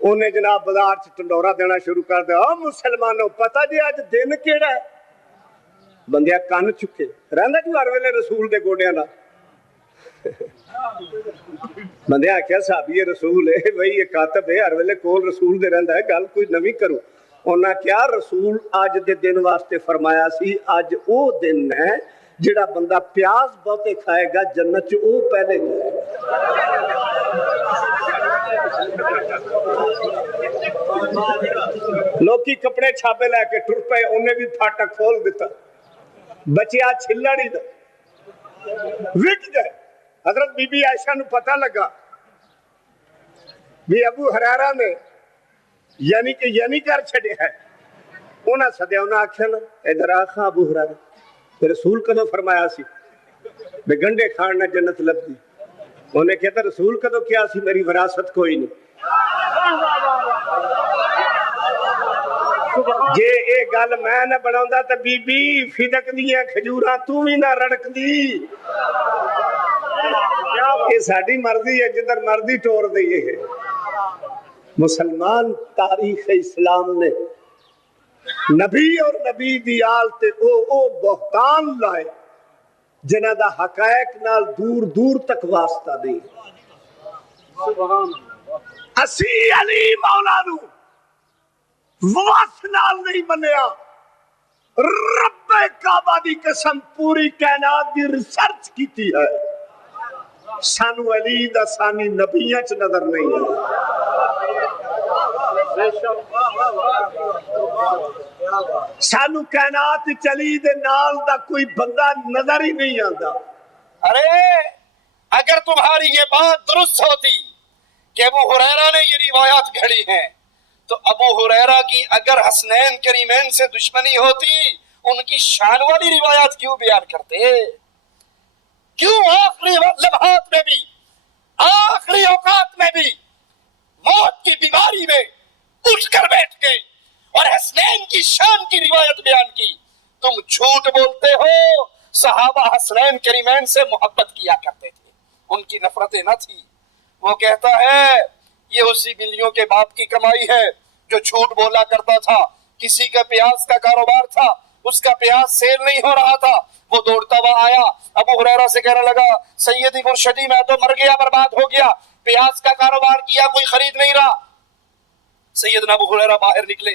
انہیں جناب بازار چ ٹنڈورا دینا شروع کر دیا، مسلمانوں پتہ جی آج دن کیڑا ہے؟ بندیا کان چکے رہندا جو ہر ویلے رسول دے گوڑیاں دا بندے آخیا صحابی رسول ہے بھائی یہ کاتب ہے ہر ویلے کول رسول دے رہندا ہے گل کوئی نویں کرو انہاں کیا رسول اج دے دن واسطے فرمایا سی اج او دن ہے جڑا بندہ پیاز بہتے کھائے گا جنت چ او پہلے جائے گا لوکی کپڑے چھاپے لے کے ٹر پے انہیں بھی پھاٹک کھول دیتا بچیا چھلڑ ہی دا وک گئے حضرت بی بی عائشہ نو پتہ لگا بھی ابو ہریرہ نے یعنی کر چھڑے ہے انہاں سدیا انہاں آکھیا نا ادھر آخا ابو ہریرہ تے رسول کدو فرمایا سی بے گنڈے کھان نہ جنت لبدی انہیں کہتا رسول کدو کیا سی میری وراثت کوئی نہیں جے اے گل میں نہ بناوندا تے بی بی فدق دیاں کھجوراں تو بھی نہ رڑک دی یہ ساڈی مرضی ہے جدھر مرضی ٹور دئیے ہے مسلمان تاریخ اسلام نے نبی اور نبی دی آل تے او بہتان لائے جنہ دا حقائق نال دور دور تک واسطہ دی اسی علی مولا نو واس نال نہیں منیا رب کعبہ دی قسم پوری کائنات دی ریسرچ کیتی ہے سانو علی دا ثانی نبیاں چ نظر نہیں ہے سانو کائنات چلی دے نال دا کوئی بندہ نظر ہی نہیں آندا ارے اگر تمہاری یہ بات درست ہوتی کہ ابو ہریرہ نے یہ روایات گھڑی ہیں تو ابو ہریرہ کی اگر حسنین کریمین سے دشمنی ہوتی ان کی شان والی روایات کیوں بیان کرتے کیوں آخری لمحات میں بھی آخری اوقات میں بھی موت کی بیماری میں اٹھ کر بیٹھ گئے اور حسنین کی شان کی روایت بیان کی تم جھوٹ بولتے ہو صحابہ حسنین کریمین سے محبت کیا کرتے تھے ان کی نفرتیں نہ تھی وہ کہتا ہے یہ اسی بلیوں کے باپ کی کمائی ہے جو جھوٹ بولا کرتا تھا کسی کا پیاز کا کاروبار تھا اس کا پیاز سیل نہیں ہو رہا تھا وہ دوڑتا ہوا آیا ابو ہریرہ سے کہنے لگا سیدی مرشدی میں تو مر گیا برباد ہو گیا پیاز کا کاروبار کیا کوئی خرید نہیں رہا سیدنا ابو ہریرہ باہر نکلے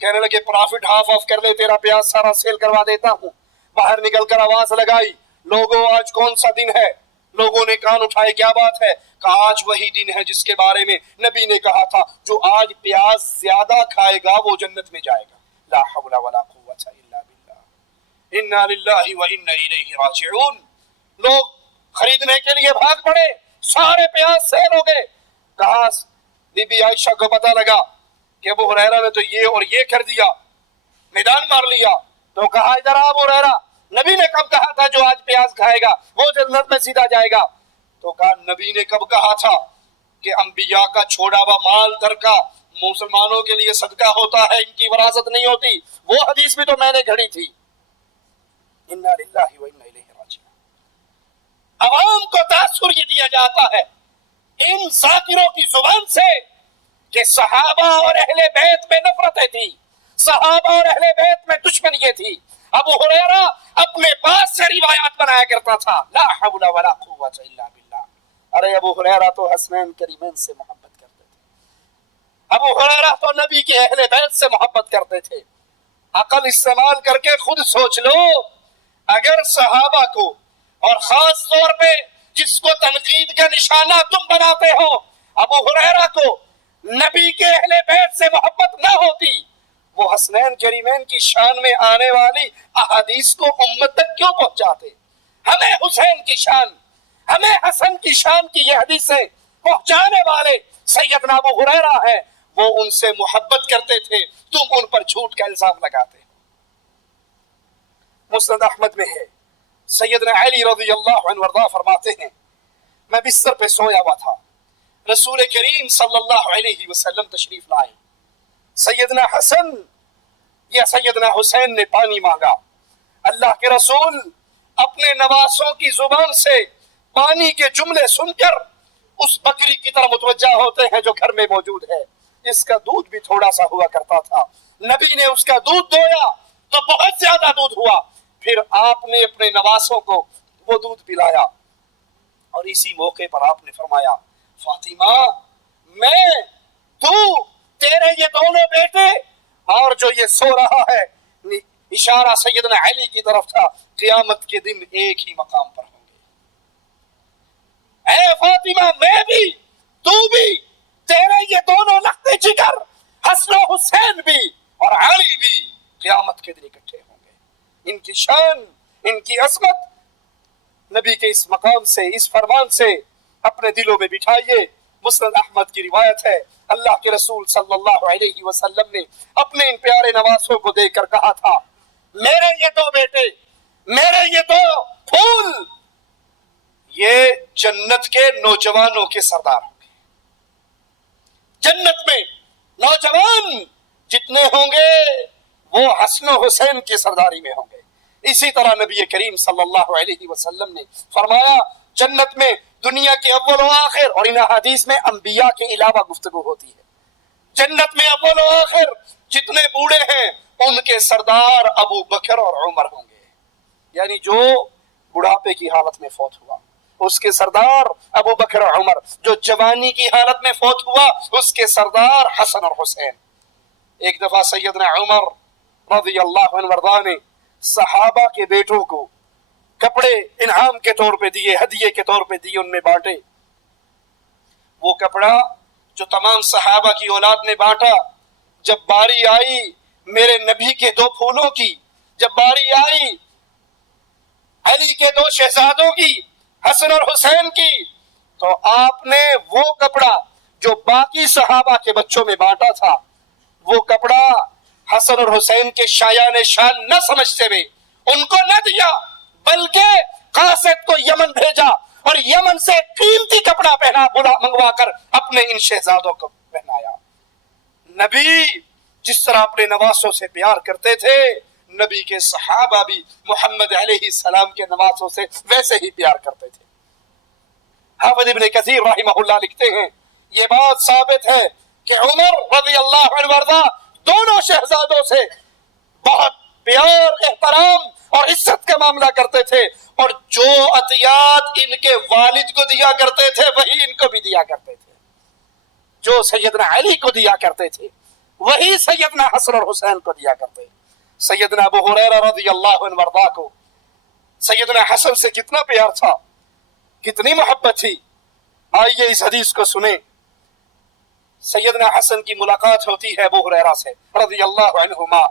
کہنے لگے پرافٹ ہاف آف کر لے تیرا پیاز سارا سیل کروا دیتا ہوں باہر نکل کر آواز لگائی لوگوں آج کون سا دن ہے لوگوں نے کان اٹھائے کیا بات ہے کہا آج وہی دن ہے جس کے بارے میں نبی نے کہا تھا جو آج پیاز زیادہ کھائے گا وہ جنت میں جائے گا لا حول ولا قوت الا باللہ انا للہ و انا الیہ راجعون لوگ خریدنے کے لیے بھاگ پڑے سارے پیاز سیل ہو گئے کہا بی بی عائشہ کو پتہ لگا کہ ابو ہریرہ نے تو یہ اور یہ کر دیا میدان مار لیا تو کہا ادھر آ ابو ہریرہ نبی نے کب کہا تھا جو آج پیاز کھائے گا وہ جنت میں سیدھا جائے گا تو کہا نبی نے کب کہا تھا کہ انبیاء کا چھوڑا ہوا مال ترکہ مسلمانوں کے لیے صدقہ ہوتا ہے ان کی وراثت نہیں ہوتی وہ حدیث بھی تو میں نے گھڑی تھی انا للہ و انا الیہ راجعون عوام کو تاثر یہ دیا جاتا ہے ان ذاکروں کی زبان سے کہ صحابہ اور اہل بیت میں نفرتیں تھی صحابہ اور اہل بیت میں دشمنیاں تھی ابو ہریرہ اپنے پاس سے روایات بنایا کرتا تھا لا حول ولا قوت الا باللہ ارے ابو ہریرہ تو حسنین کریمین سے محبت کرتے تھے ابو ہریرہ تو نبی کے اہل بیت سے محبت کرتے تھے عقل استعمال کر کے خود سوچ لو اگر صحابہ کو اور خاص طور پہ جس کو تنقید کا نشانہ تم بناتے ہو ابو ہریرہ کو نبی کے اہل بیت سے محبت نہ ہوتی وہ حسنین کریمین کی شان میں آنے والی احادیث کو امت تک کیوں پہنچاتے ہمیں حسین کی شان ہمیں حسن کی شان کی یہ حدیثیں پہنچانے والے سیدنا ابو ہریرہ ہیں وہ ان سے محبت کرتے تھے تم ان پر جھوٹ کا الزام لگاتے مسند احمد میں ہے سیدنا علی رضی اللہ عنہ وارضاہ فرماتے ہیں میں بستر پہ سویا ہوا تھا رسول کریم صلی اللہ علیہ وسلم تشریف لائے سیدنا حسن یا سیدنا حسین نے پانی مانگا اللہ کے رسول اپنے نواسوں کی زبان سے پانی کے جملے سن کر اس بکری کی طرح متوجہ ہوتے ہیں جو گھر میں موجود ہے اس کا دودھ بھی تھوڑا سا ہوا کرتا تھا نبی نے اس کا دودھ دویا تو بہت زیادہ دودھ ہوا پھر آپ نے اپنے نواسوں کو وہ دودھ پلایا اور اسی موقع پر آپ نے فرمایا فاطمہ میں تو تیرے یہ دونوں بیٹے اور جو یہ سو رہا ہے، اشارہ سیدنا علی کی طرف تھا، قیامت کے دن ایک ہی مقام پر ہوں گے۔ اے فاطمہ میں بھی تو بھی، تیرے یہ دونوں لخت جگر حسن و حسین بھی اور علی بھی قیامت کے دن اکٹھے ہوں گے۔ ان کی شان، ان کی عظمت نبی کے اس مقام سے، اس فرمان سے اپنے دلوں میں بٹھائیے۔ مسند احمد کی روایت ہے، اللہ کے رسول صلی اللہ علیہ وسلم نے اپنے ان پیارے نواسوں کو دیکھ کر کہا تھا میرے یہ دو بیٹے، میرے یہ دو پھول، یہ جنت کے نوجوانوں کے سردار ہوں گے۔ جنت میں نوجوان جتنے ہوں گے وہ حسن و حسین کی سرداری میں ہوں گے۔ اسی طرح نبی کریم صلی اللہ علیہ وسلم نے فرمایا جنت میں دنیا کے اول و آخر، اور ان حدیث میں انبیاء کے علاوہ گفتگو ہوتی ہے، جنت میں اول و آخر جتنے بوڑھے ہیں ان کے سردار ابو بکر اور عمر ہوں گے۔ یعنی جو بڑھاپے کی حالت میں فوت ہوا اس کے سردار ابو بکر اور عمر، جو جوانی کی حالت میں فوت ہوا اس کے سردار حسن اور حسین۔ ایک دفعہ سیدنا عمر رضی اللہ عنہ وارضاہ نے صحابہ کے بیٹوں کو کپڑے انعام کے طور پہ دیے، ہدیے کے طور پہ دیے، ان میں بانٹے۔ وہ کپڑا جو تمام صحابہ کی اولاد نے بانٹا، جب باری آئی میرے نبی کے دو پھولوں کی، جب باری آئی علی کے دو شہزادوں کی، حسن اور حسین کی، تو آپ نے وہ کپڑا جو باقی صحابہ کے بچوں میں بانٹا تھا، وہ کپڑا حسن اور حسین کے شایان شان نہ سمجھتے ہوئے ان کو نہ دیا، بلکہ قاصد کو یمن بھیجا اور یمن سے قیمتی کپڑا پہنا منگوا کر اپنے ان شہزادوں کو پہنایا۔ نبی جس طرح اپنے نواسوں سے پیار کرتے تھے، نبی کے صحابہ بھی محمد علیہ السلام کے نواسوں سے ویسے ہی پیار کرتے تھے۔ حافظ ابن کثیر رحمہ اللہ لکھتے ہیں یہ بات ثابت ہے کہ عمر رضی اللہ عنہ وارضاہ دونوں شہزادوں سے بہت پیار، احترام اور عزت کا معاملہ کرتے تھے، اور جو عطیات ان کے والد کو دیا کرتے تھے وہی ان کو بھی دیا کرتے تھے۔ جو سیدنا علی کو دیا کرتے تھے وہی سیدنا حسن اور حسین کو دیا کرتے۔ سیدنا ابو ہریرہ رضی اللہ عنہ وارضاہ کو سیدنا حسن سے کتنا پیار تھا، کتنی محبت تھی۔ آئیے اس حدیث کو سنیں۔ سیدنا حسن کی ملاقات ہوتی ہے ابو ہریرہ سے رضی اللہ عنہما۔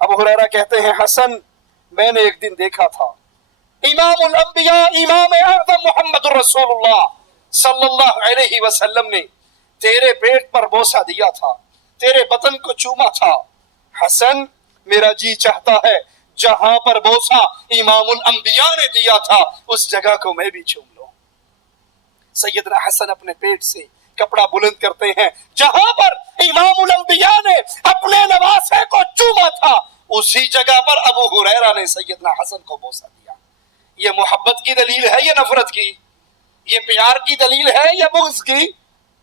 ابو ہریرہ کہتے ہیں حسن میں نے ایک دن دیکھا تھا امام الانبیاء، امام اعظم محمد رسول اللہ صلی اللہ علیہ وسلم نے تیرے پیٹ پر بوسہ دیا تھا، تیرے بطن کو چوما تھا۔ حسن میرا جی چاہتا ہے جہاں پر بوسہ امام الانبیاء نے دیا تھا اس جگہ کو میں بھی چوم لوں۔ سیدنا حسن اپنے پیٹ سے کپڑا بلند کرتے ہیں، جہاں پر امام الانبیاء نے اپنے نواسے کو چوما تھا اسی جگہ پر ابو ہریرہ نے سیدنا حسن کو بوسہ دیا۔ یہ محبت کی دلیل ہے یا نفرت کی؟ یہ پیار کی دلیل ہے یا بغض کی؟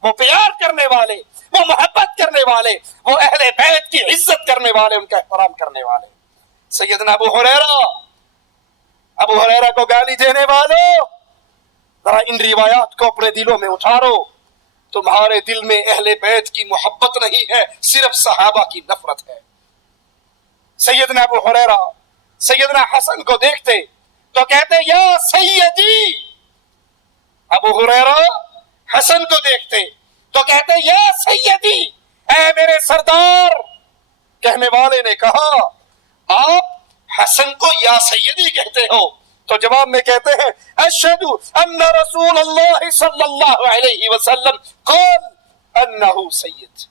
وہ پیار کرنے والے، وہ محبت کرنے والے، وہ اہل بیت کی عزت کرنے والے، ان کا احترام کرنے والے۔ سیدنا ابو ہریرہ کو گالی دینے والوں، ذرا ان روایات کو اپنے دلوں میں اتارو۔ تمہارے دل میں اہل بیت کی محبت نہیں ہے، صرف صحابہ کی نفرت ہے۔ سیدنا ابو ہریرہ سیدنا حسن کو دیکھتے تو کہتے یا سیدی۔ ابو ہریرہ حسن کو دیکھتے تو کہتے یا سیدی، اے میرے سردار۔ کہنے والے نے کہا آپ حسن کو یا سیدی کہتے ہو؟ تو جواب میں کہتے ہیں اشہد ان رسول اللہ صلی اللہ علیہ وسلم قال انہ سید۔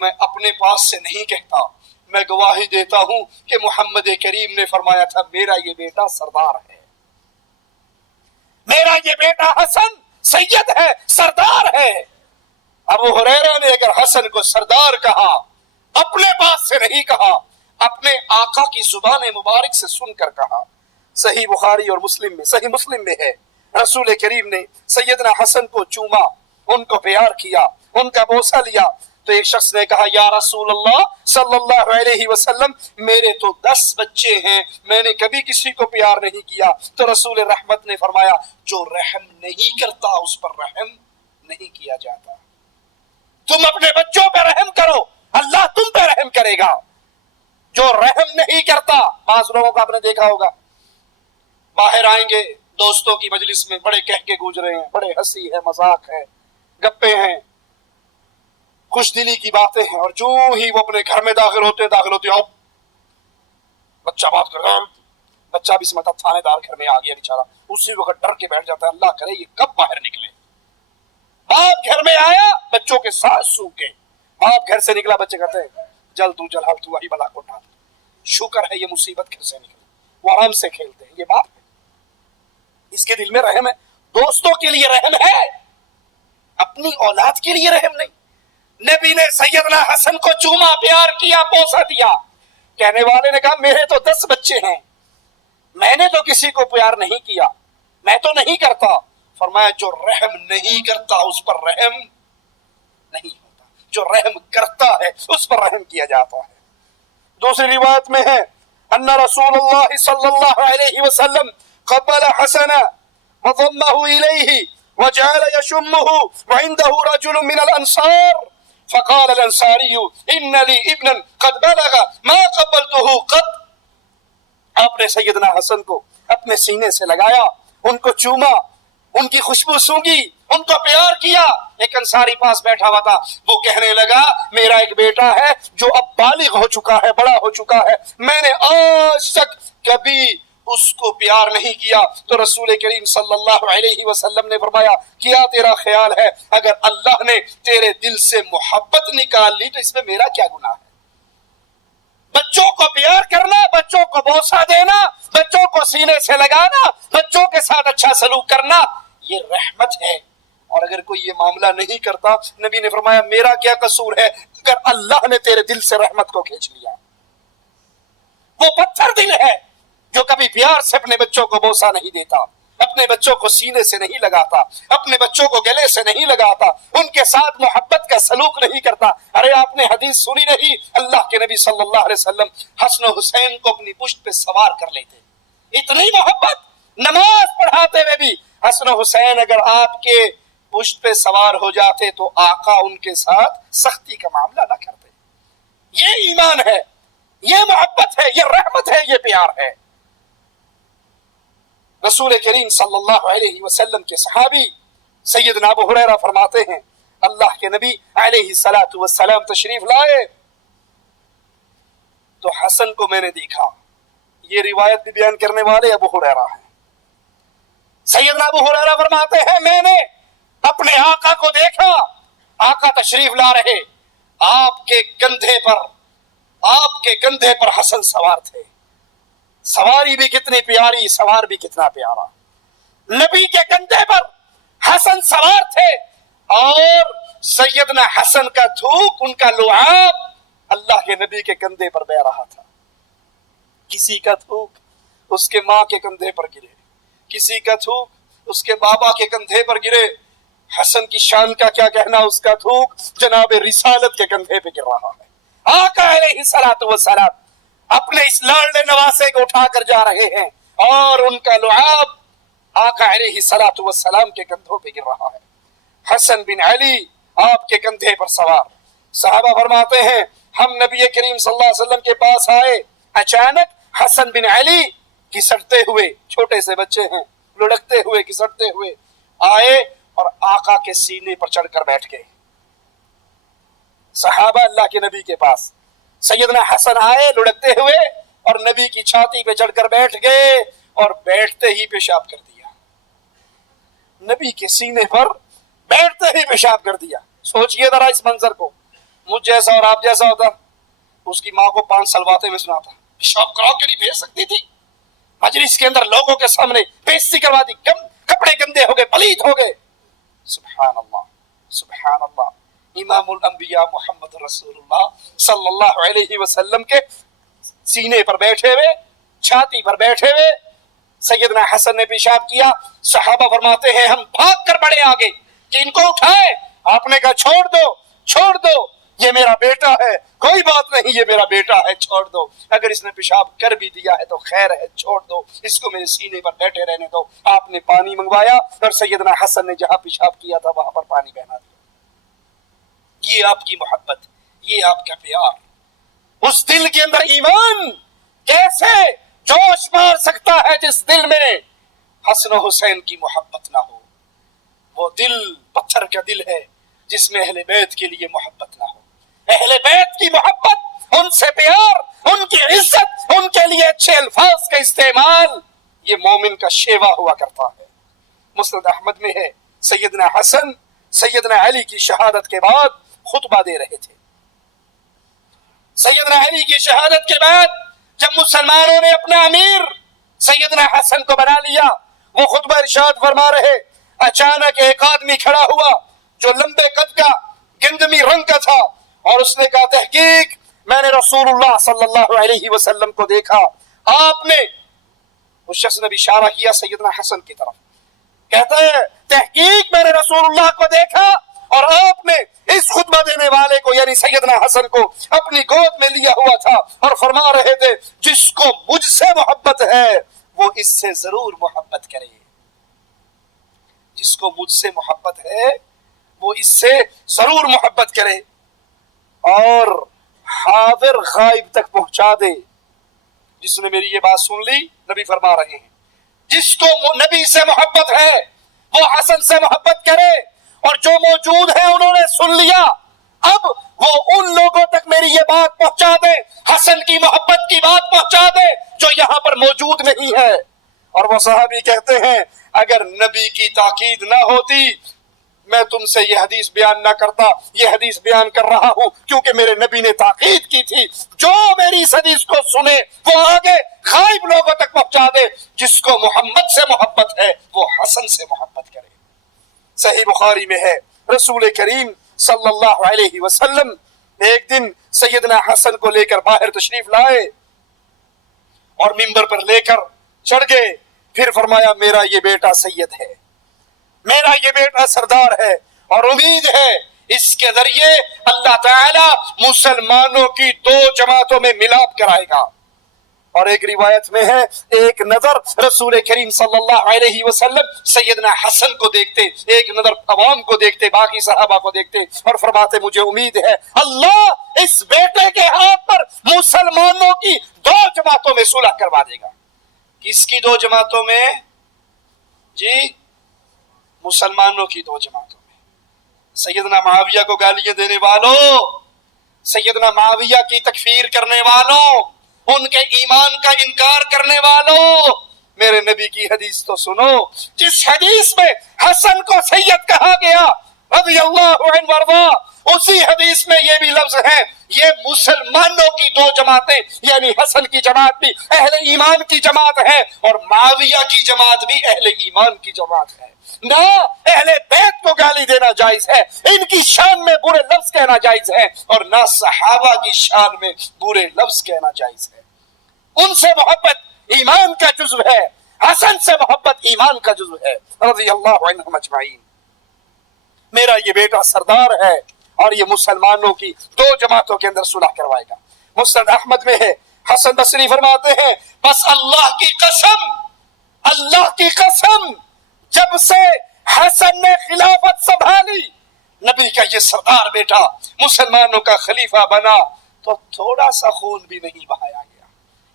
میں اپنے پاس سے نہیں کہتا، میں گواہی دیتا ہوں کہ محمد کریم نے فرمایا تھا میرا یہ بیٹا سردار ہے، میرا یہ بیٹا حسن سید ہے، سردار ہے۔ ابو ہریرہ نے اگر حسن کو سردار کہا، اپنے پاس سے نہیں کہا، اپنے آقا کی زبان مبارک سے سن کر کہا۔ صحیح بخاری اور صحیح مسلم میں ہے رسول کریم نے سیدنا حسن کو چوما، ان کو پیار کیا، ان کا بوسہ لیا، تو ایک شخص نے کہا یا رسول اللہ صلی اللہ علیہ وسلم میرے تو 10 بچے ہیں، میں نے کبھی کسی کو پیار نہیں کیا۔ تو رسول رحمت نے فرمایا جو رحم نہیں کرتا اس پر رحم نہیں کیا جاتا۔ تم اپنے بچوں پہ رحم کرو، اللہ تم پہ رحم کرے گا۔ جو رحم نہیں کرتا، بعض لوگوں کو آپ نے دیکھا ہوگا باہر آئیں گے دوستوں کی مجلس میں، بڑے کہہ کے گوج رہے ہیں، بڑے ہنسی ہے، مذاق ہے، گپے ہیں، خوش دلی کی باتیں ہیں، اور جو ہی وہ اپنے گھر میں داخل ہوتے بچہ بات کر رہا، بچہ بھی سمجھتا تھانے دار گھر میں آ گیا بیچارہ، اسی وقت ڈر کے بیٹھ جاتا ہے اللہ کرے یہ کب باہر نکلے۔ باپ گھر میں آیا بچوں کے ساتھ سوکھ گئے، باپ گھر سے نکلا بچے کہتے ہیں جل تو جل، تو وہی بلا کو ڈال، شکر ہے یہ مصیبت گھر سے نکلی، وہ آرام سے کھیلتے ہیں۔ یہ باپ ہے، اس کے دل میں رحم ہے، دوستوں کے لیے رحم ہے، اپنی اولاد کے لیے رحم نہیں۔ نبی نے سیدنا حسن کو چوما، پیار کیا، بوسہ دیا۔ کہنے والے نے کہا میرے تو 10 بچے ہیں، میں نے تو کسی کو پیار نہیں کیا، میں تو نہیں کرتا۔ فرمایا جو رحم نہیں کرتا اس پر رحم نہیں ہوتا، جو رحم کرتا ہے اس پر رحم کیا جاتا ہے۔ دوسری روایت میں ہے ان رسول اللہ صلی اللہ علیہ وسلم قبل حسن وضمه الیہ وجعل یشمه وعنده رجل من الانصار فقال الانصاری ان لی ابنا قد بلغ ما قبلته قط۔ آپ نے سیدنا حسن کو اپنے سینے سے لگایا، ان کو چوما، ان کی خوشبو سونگی، ان کو پیار کیا۔ ایک انصاری پاس بیٹھا ہوا تھا، وہ کہنے لگا میرا ایک بیٹا ہے جو اب بالغ ہو چکا ہے، بڑا ہو چکا ہے، میں نے آج تک کبھی اس کو پیار نہیں کیا۔ تو رسول کریم صلی اللہ علیہ وسلم نے فرمایا کیا تیرا خیال ہے اگر اللہ نے تیرے دل سے محبت نکال لی تو اس میں میرا کیا گناہ ہے؟ بچوں کو پیار کرنا، بچوں کو بوسہ دینا، بچوں کو سینے سے لگانا، بچوں کے ساتھ اچھا سلوک کرنا، یہ رحمت ہے۔ اور اگر کوئی یہ معاملہ نہیں کرتا، نبی نے فرمایا میرا کیا قصور ہے اگر اللہ نے تیرے دل سے رحمت کو کھینچ لیا۔ وہ پتھر دل ہے جو کبھی پیار سے اپنے بچوں کو بوسہ نہیں دیتا، اپنے بچوں کو سینے سے نہیں لگاتا، اپنے بچوں کو گلے سے نہیں لگاتا، ان کے ساتھ محبت کا سلوک نہیں کرتا۔ ارے آپ نے حدیث سنی نہیں، اللہ کے نبی صلی اللہ علیہ وسلم حسن و حسین کو اپنی پشت پہ سوار کر لیتے، اتنی محبت، نماز پڑھاتے ہوئے بھی حسن و حسین اگر آپ کے پشت پہ سوار ہو جاتے تو آقا ان کے ساتھ سختی کا معاملہ نہ کرتے۔ یہ ایمان ہے، یہ محبت ہے، یہ رحمت ہے، یہ پیار ہے۔ رسول کریم صلی اللہ علیہ وسلم کے صحابی سیدنا ابو ہریرہ فرماتے ہیں اللہ کے نبی علیہ الصلوۃ والسلام تشریف لائے تو حسن کو میں نے دیکھا۔ یہ روایت بھی بیان کرنے والے ابو ہریرہ ہیں۔ سیدنا ابو ہریرہ فرماتے ہیں میں نے اپنے آقا کو دیکھا، آقا تشریف لا رہے، آپ کے کندھے پر حسن سوار تھے۔ سواری بھی کتنی پیاری، سوار بھی کتنا پیارا، نبی کے کندھے پر حسن سوار تھے، اور سیدنا حسن کا تھوک، ان کا لعاب اللہ کے نبی کے کندھے پر بہ رہا تھا۔ کسی کا تھوک اس کے ماں کے کندھے پر گرے، کسی کا تھوک اس کے بابا کے کندھے پر گرے، حسن کی شان کا کیا کہنا، اس کا تھوک جناب رسالت کے کندھے پہ گر رہا ہے۔ آقا علیہ الصلوۃ والسلام اپنے اس لاڈلے نواسے کو اٹھا کر جا رہے ہیں اور ان کا لعاب آقا علیہ الصلوۃ والسلام کے کندھوں پہ گر رہا ہے۔ حسن بن علی آپ کے کندھے پر سوار۔ صحابہ فرماتے ہیں ہم نبی کریم صلی اللہ علیہ وسلم کے پاس آئے، اچانک حسن بن علی گھسٹتے ہوئے، چھوٹے سے بچے ہیں، لڑکتے ہوئے گھسٹتے ہوئے آئے اور آقا کے سینے پر چڑھ کر بیٹھ گئے۔ صحابہ اللہ کے نبی کے پاس، سیدنا حسن آئے لڑکتے ہوئے اور نبی کی چھاتی پہ چڑھ کر بیٹھ گئے اور بیٹھتے ہی پیشاب کر دیا، نبی کے سینے پر بیٹھتے ہی پیشاب کر دیا۔ سوچئے ذرا اس منظر کو، مجھ جیسا اور آپ جیسا ہوتا، اس کی ماں کو 5 سلواتے میں سناتا، پیشاب کرا کے نہیں بھیج سکتی تھی، مجلس کے اندر لوگوں کے سامنے بےعزتی کروا دی، کپڑے گندے ہو گئے، پلیت ہو گئے۔ سبحان اللہ، سبحان اللہ۔ امام الانبیاء محمد رسول اللہ صلی اللہ علیہ وسلم کے سینے پر بیٹھے ہوئے، چھاتی پر بیٹھے ہوئے سیدنا حسن نے پیشاب کیا۔ صحابہ فرماتے ہیں ہم بھاگ کر بڑے آگے کہ ان کو اٹھائے، آپ نے کہا چھوڑ دو چھوڑ دو، یہ میرا بیٹا ہے، کوئی بات نہیں، یہ میرا بیٹا ہے، چھوڑ دو، اگر اس نے پیشاب کر بھی دیا ہے تو خیر ہے، چھوڑ دو، اس کو میرے سینے پر بیٹھے رہنے دو۔ آپ نے پانی منگوایا اور سیدنا حسن نے جہاں پیشاب کیا تھا وہاں پر پانی بہنا دیا۔ یہ آپ کی محبت، یہ آپ کا پیار، اس دل کے اندر ایمان کیسے جوش مار سکتا ہے جس دل میں حسن و حسین کی محبت نہ ہو؟ وہ دل پتھر کا دل ہے جس میں اہل بیت کے لیے محبت نہ ہو۔ اہل بیت کی محبت، ان سے پیار، ان کی عزت، ان کے لیے اچھے الفاظ کا استعمال، یہ مومن کا شیوا ہوا کرتا ہے۔ مسند احمد میں ہے سیدنا حسن سیدنا علی کی شہادت کے بعد خطبہ دے رہے تھے۔ سیدنا علی کی شہادت کے بعد جب مسلمانوں نے اپنا امیر سیدنا حسن کو بنا لیا، وہ خطبہ ارشاد فرما رہے، اچانک ایک آدمی کھڑا ہوا جو لمبے قد کا، گندمی رنگ کا تھا، اور اس نے کہا تحقیق میں نے رسول اللہ صلی اللہ علیہ وسلم کو دیکھا۔ آپ نے، اس شخص نے بھی اشارہ کیا سیدنا حسن کی طرف، کہتا ہے تحقیق میں نے رسول اللہ کو دیکھا اور آپ نے اس خطبہ دینے والے کو یعنی سیدنا حسن کو اپنی گود میں لیا ہوا تھا اور فرما رہے تھے جس کو مجھ سے محبت ہے وہ اس سے ضرور محبت کرے، جس کو مجھ سے محبت ہے وہ اس سے ضرور محبت کرے اور حاضر غائب تک پہنچا دے۔ جس نے میری یہ بات سن لی، نبی فرما رہے ہیں جس کو نبی سے محبت ہے وہ حسن سے محبت کرے، اور جو موجود ہیں انہوں نے سن لیا، اب وہ ان لوگوں تک میری یہ بات پہنچا دے، حسن کی محبت کی بات پہنچا دے جو یہاں پر موجود نہیں ہے۔ اور وہ صحابی کہتے ہیں اگر نبی کی تاکید نہ ہوتی میں تم سے یہ حدیث بیان نہ کرتا، یہ حدیث بیان کر رہا ہوں کیونکہ میرے نبی نے تاکید کی تھی، جو میری اس حدیث کو سنے وہ آگے غائب لوگوں تک پہنچا دے، جس کو محمد سے محبت ہے وہ حسن سے محبت کرے۔ صحیح بخاری میں ہے رسول کریم صلی اللہ علیہ وسلم ایک دن سیدنا حسن کو لے کر باہر تشریف لائے اور منبر پر لے کر چڑھ گئے، پھر فرمایا میرا یہ بیٹا سید ہے، میرا یہ بیٹا سردار ہے، اور امید ہے اس کے ذریعے اللہ تعالی مسلمانوں کی دو جماعتوں میں ملاپ کرائے گا۔ اور ایک روایت میں ہے ایک نظر رسول کریم صلی اللہ علیہ وسلم سیدنا حسن کو دیکھتے، ایک نظر عوام کو دیکھتے، باقی صحابہ کو دیکھتے اور فرماتے مجھے امید ہے اللہ اس بیٹے کے ہاتھ پر مسلمانوں کی دو جماعتوں میں صلح کروا دے گا۔ کس کی دو جماعتوں میں؟ جی مسلمانوں کی دو جماعتوں میں۔ سیدنا معاویہ کو گالیاں دینے والوں، سیدنا معاویہ کی تکفیر کرنے والوں، ان کے ایمان کا انکار کرنے والوں، میرے نبی کی حدیث تو سنو، جس حدیث میں حسن کو سید کہا گیا رضی اللہ عنہ وارضا، اسی حدیث میں یہ بھی لفظ ہے یہ مسلمانوں کی دو جماعتیں یعنی حسن کی جماعت بھی اہل ایمان کی جماعت ہے اور معاویہ کی جماعت بھی اہل ایمان کی جماعت ہے۔ نہ اہل بیت کو گالی دینا جائز ہے، ان کی شان میں برے لفظ کہنا جائز ہے، اور نہ صحابہ کی شان میں برے لفظ کہنا جائز ہے۔ ان سے محبت ایمان کا جزو ہے، حسن سے محبت ایمان کا جزو ہے رضی اللہ عنہم اجمعین۔ میرا یہ بیٹا سردار ہے اور یہ مسلمانوں کی دو جماعتوں کے اندر صلح کروائے گا۔ مسند احمد میں ہے حسن بصری فرماتے ہیں بس اللہ کی قسم جب سے حسن نے خلافت سنبھالی، نبی کا یہ سردار بیٹا مسلمانوں کا خلیفہ بنا، تو تھوڑا سا خون بھی نہیں بہایا گیا۔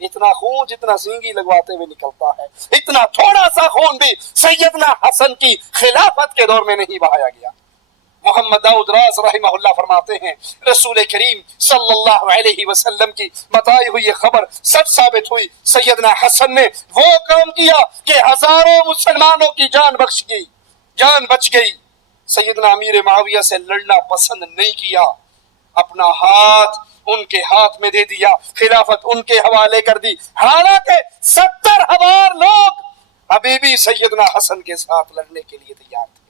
اتنا خون جتنا سینگی لگواتے ہوئے نکلتا ہے، اتنا تھوڑا سا خون بھی سیدنا حسن کی خلافت کے دور میں نہیں بہایا گیا۔ محمد داؤد راز رحمہ اللہ فرماتے ہیں رسول کریم صلی اللہ علیہ وسلم کی بتائی ہوئی خبر سچ ثابت ہوئی، سیدنا حسن نے وہ کام کیا کہ ہزاروں مسلمانوں کی جان بچ گئی۔ سیدنا امیر معاویہ سے لڑنا پسند نہیں کیا، اپنا ہاتھ ان کے ہاتھ میں دے دیا، خلافت ان کے حوالے کر دی، حالانکہ 70,000 لوگ ابھی بھی سیدنا حسن کے ساتھ لڑنے کے لیے تیار تھے،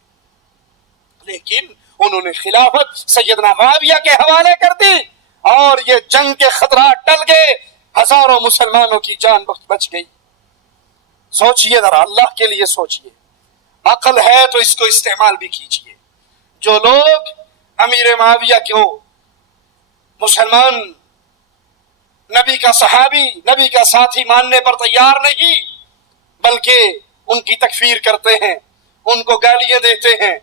لیکن انہوں نے خلافت سیدنا معاویہ کے حوالے کر دی اور یہ جنگ کے خطرات ٹل گئے، ہزاروں مسلمانوں کی جان بچ گئی۔ سوچئے ذرا، اللہ کے لیے سوچئے، عقل ہے تو اس کو استعمال بھی کیجئے۔ جو لوگ امیر معاویہ کو مسلمان نبی کا صحابی، نبی کا ساتھی ماننے پر تیار نہیں، بلکہ ان کی تکفیر کرتے ہیں، ان کو گالیاں دیتے ہیں،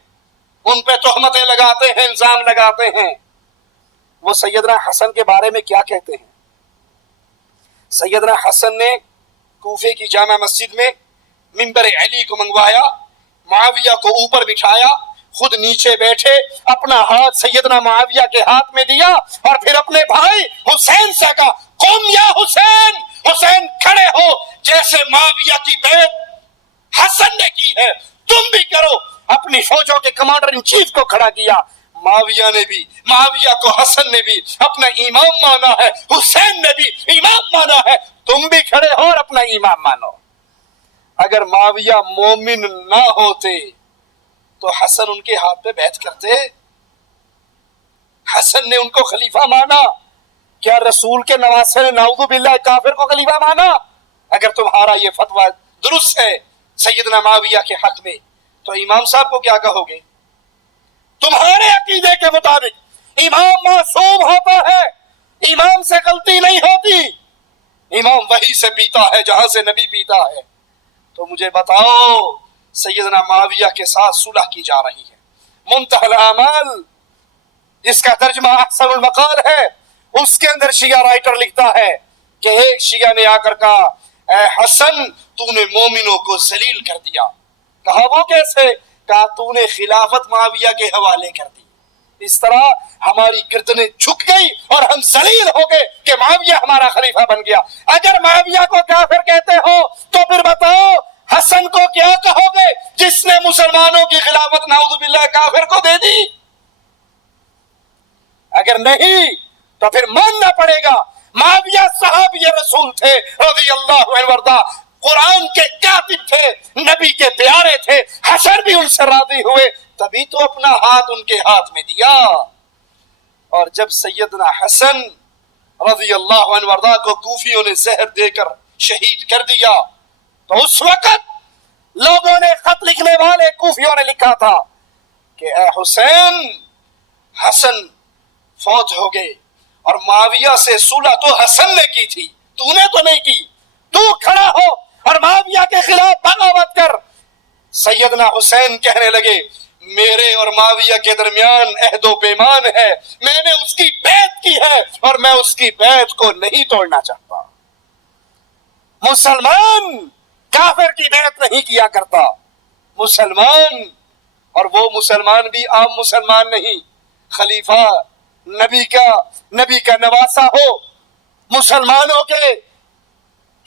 ان پہ تہمتیں لگاتے ہیں، الزام لگاتے ہیں۔ وہ سیدنا حسن کے بارے میں کیا کہتے ہیں؟ سیدنا حسن نے کوفے کی جامع مسجد میں منبر علی کو منگوایا، معاویہ کو اوپر بٹھایا، خود نیچے بیٹھے، اپنا ہاتھ سیدنا معاویہ کے ہاتھ میں دیا اور پھر اپنے بھائی حسین سے کہا، قم یا حسین، حسین کھڑے ہو، جیسے معاویہ کی بیعت حسن نے کی ہے تم بھی کرو۔ اپنی فوجوں کے کمانڈر ان چیف کو کھڑا کیا۔ معاویہ کو حسن نے بھی اپنا امام مانا ہے، حسین نے بھی امام مانا ہے، تم بھی کھڑے ہو اور اپنا امام مانو۔ اگر معاویہ مومن نہ ہوتے تو حسن ان کے ہاتھ پہ بیعت کرتے؟ حسن نے ان کو خلیفہ مانا، کیا رسول کے نواسے نے نعوذ باللہ کافر کو خلیفہ مانا؟ اگر تمہارا یہ فتویٰ درست ہے سیدنا معاویہ کے حق میں تو امام صاحب کو کیا کہو گے؟ تمہارے عقیدے کے مطابق امام معصوم ہوتا ہے، امام سے غلطی نہیں ہوتی، امام وحی سے پیتا ہے جہاں سے نبی پیتا ہے۔ تو مجھے بتاؤ سیدنا معاویہ کے ساتھ صلح کی جا رہی ہے، منتہی الاعمال جس کا ترجمہ احسن المقال ہے، اس کے اندر شیعہ رائٹر لکھتا ہے کہ ایک شیعہ نے آ کر کہا، اے حسن تو نے مومنوں کو ذلیل کر دیا۔ کہا وہ کیسے؟ کہا تو نے خلافت معاویہ کے حوالے کر دی، اس طرح ہماری گردنیں جھک گئی اور ہم ذلیل ہو گئے کہ معاویہ ہمارا خلیفہ بن گیا۔ اگر معاویہ کو کافر کہتے ہو تو پھر بتاؤ حسن کو کیا کہو گے جس نے مسلمانوں کی خلافت نعوذ باللہ کافر کو دے دی؟ اگر نہیں تو پھر ماننا پڑے گا معاویہ صحابی رسول تھے رضی اللہ عنہ وارضہ، قرآن کے کاتب تھے، نبی کے پیارے تھے، حشر بھی ان سے راضی ہوئے، تبھی تو اپنا ہاتھ ان کے ہاتھ میں دیا۔ اور جب سیدنا حسن رضی اللہ عنہ وارضہ کو کوفیوں نے زہر دے کر شہید کر دیا تو اس وقت لوگوں نے، خط لکھنے والے کوفیوں نے لکھا تھا کہ اے حسین، حسن فوت ہو گئے اور معاویہ سے صلح تو حسن نے کی تھی، تو نے تو نہیں کی، تو کھڑا ہو اور معاویہ کے خلاف بغاوت کر۔ سیدنا حسین کہنے لگے میرے اور معاویہ کے درمیان عہد و پیمان ہے، میں نے اس کی بیعت کی ہے اور میں اس کی بیعت کو نہیں توڑنا چاہتا۔ مسلمان کافر کی بیعت نہیں کیا کرتا، مسلمان، اور وہ مسلمان بھی عام مسلمان نہیں، خلیفہ نبی کا نواسا ہو، مسلمانوں کے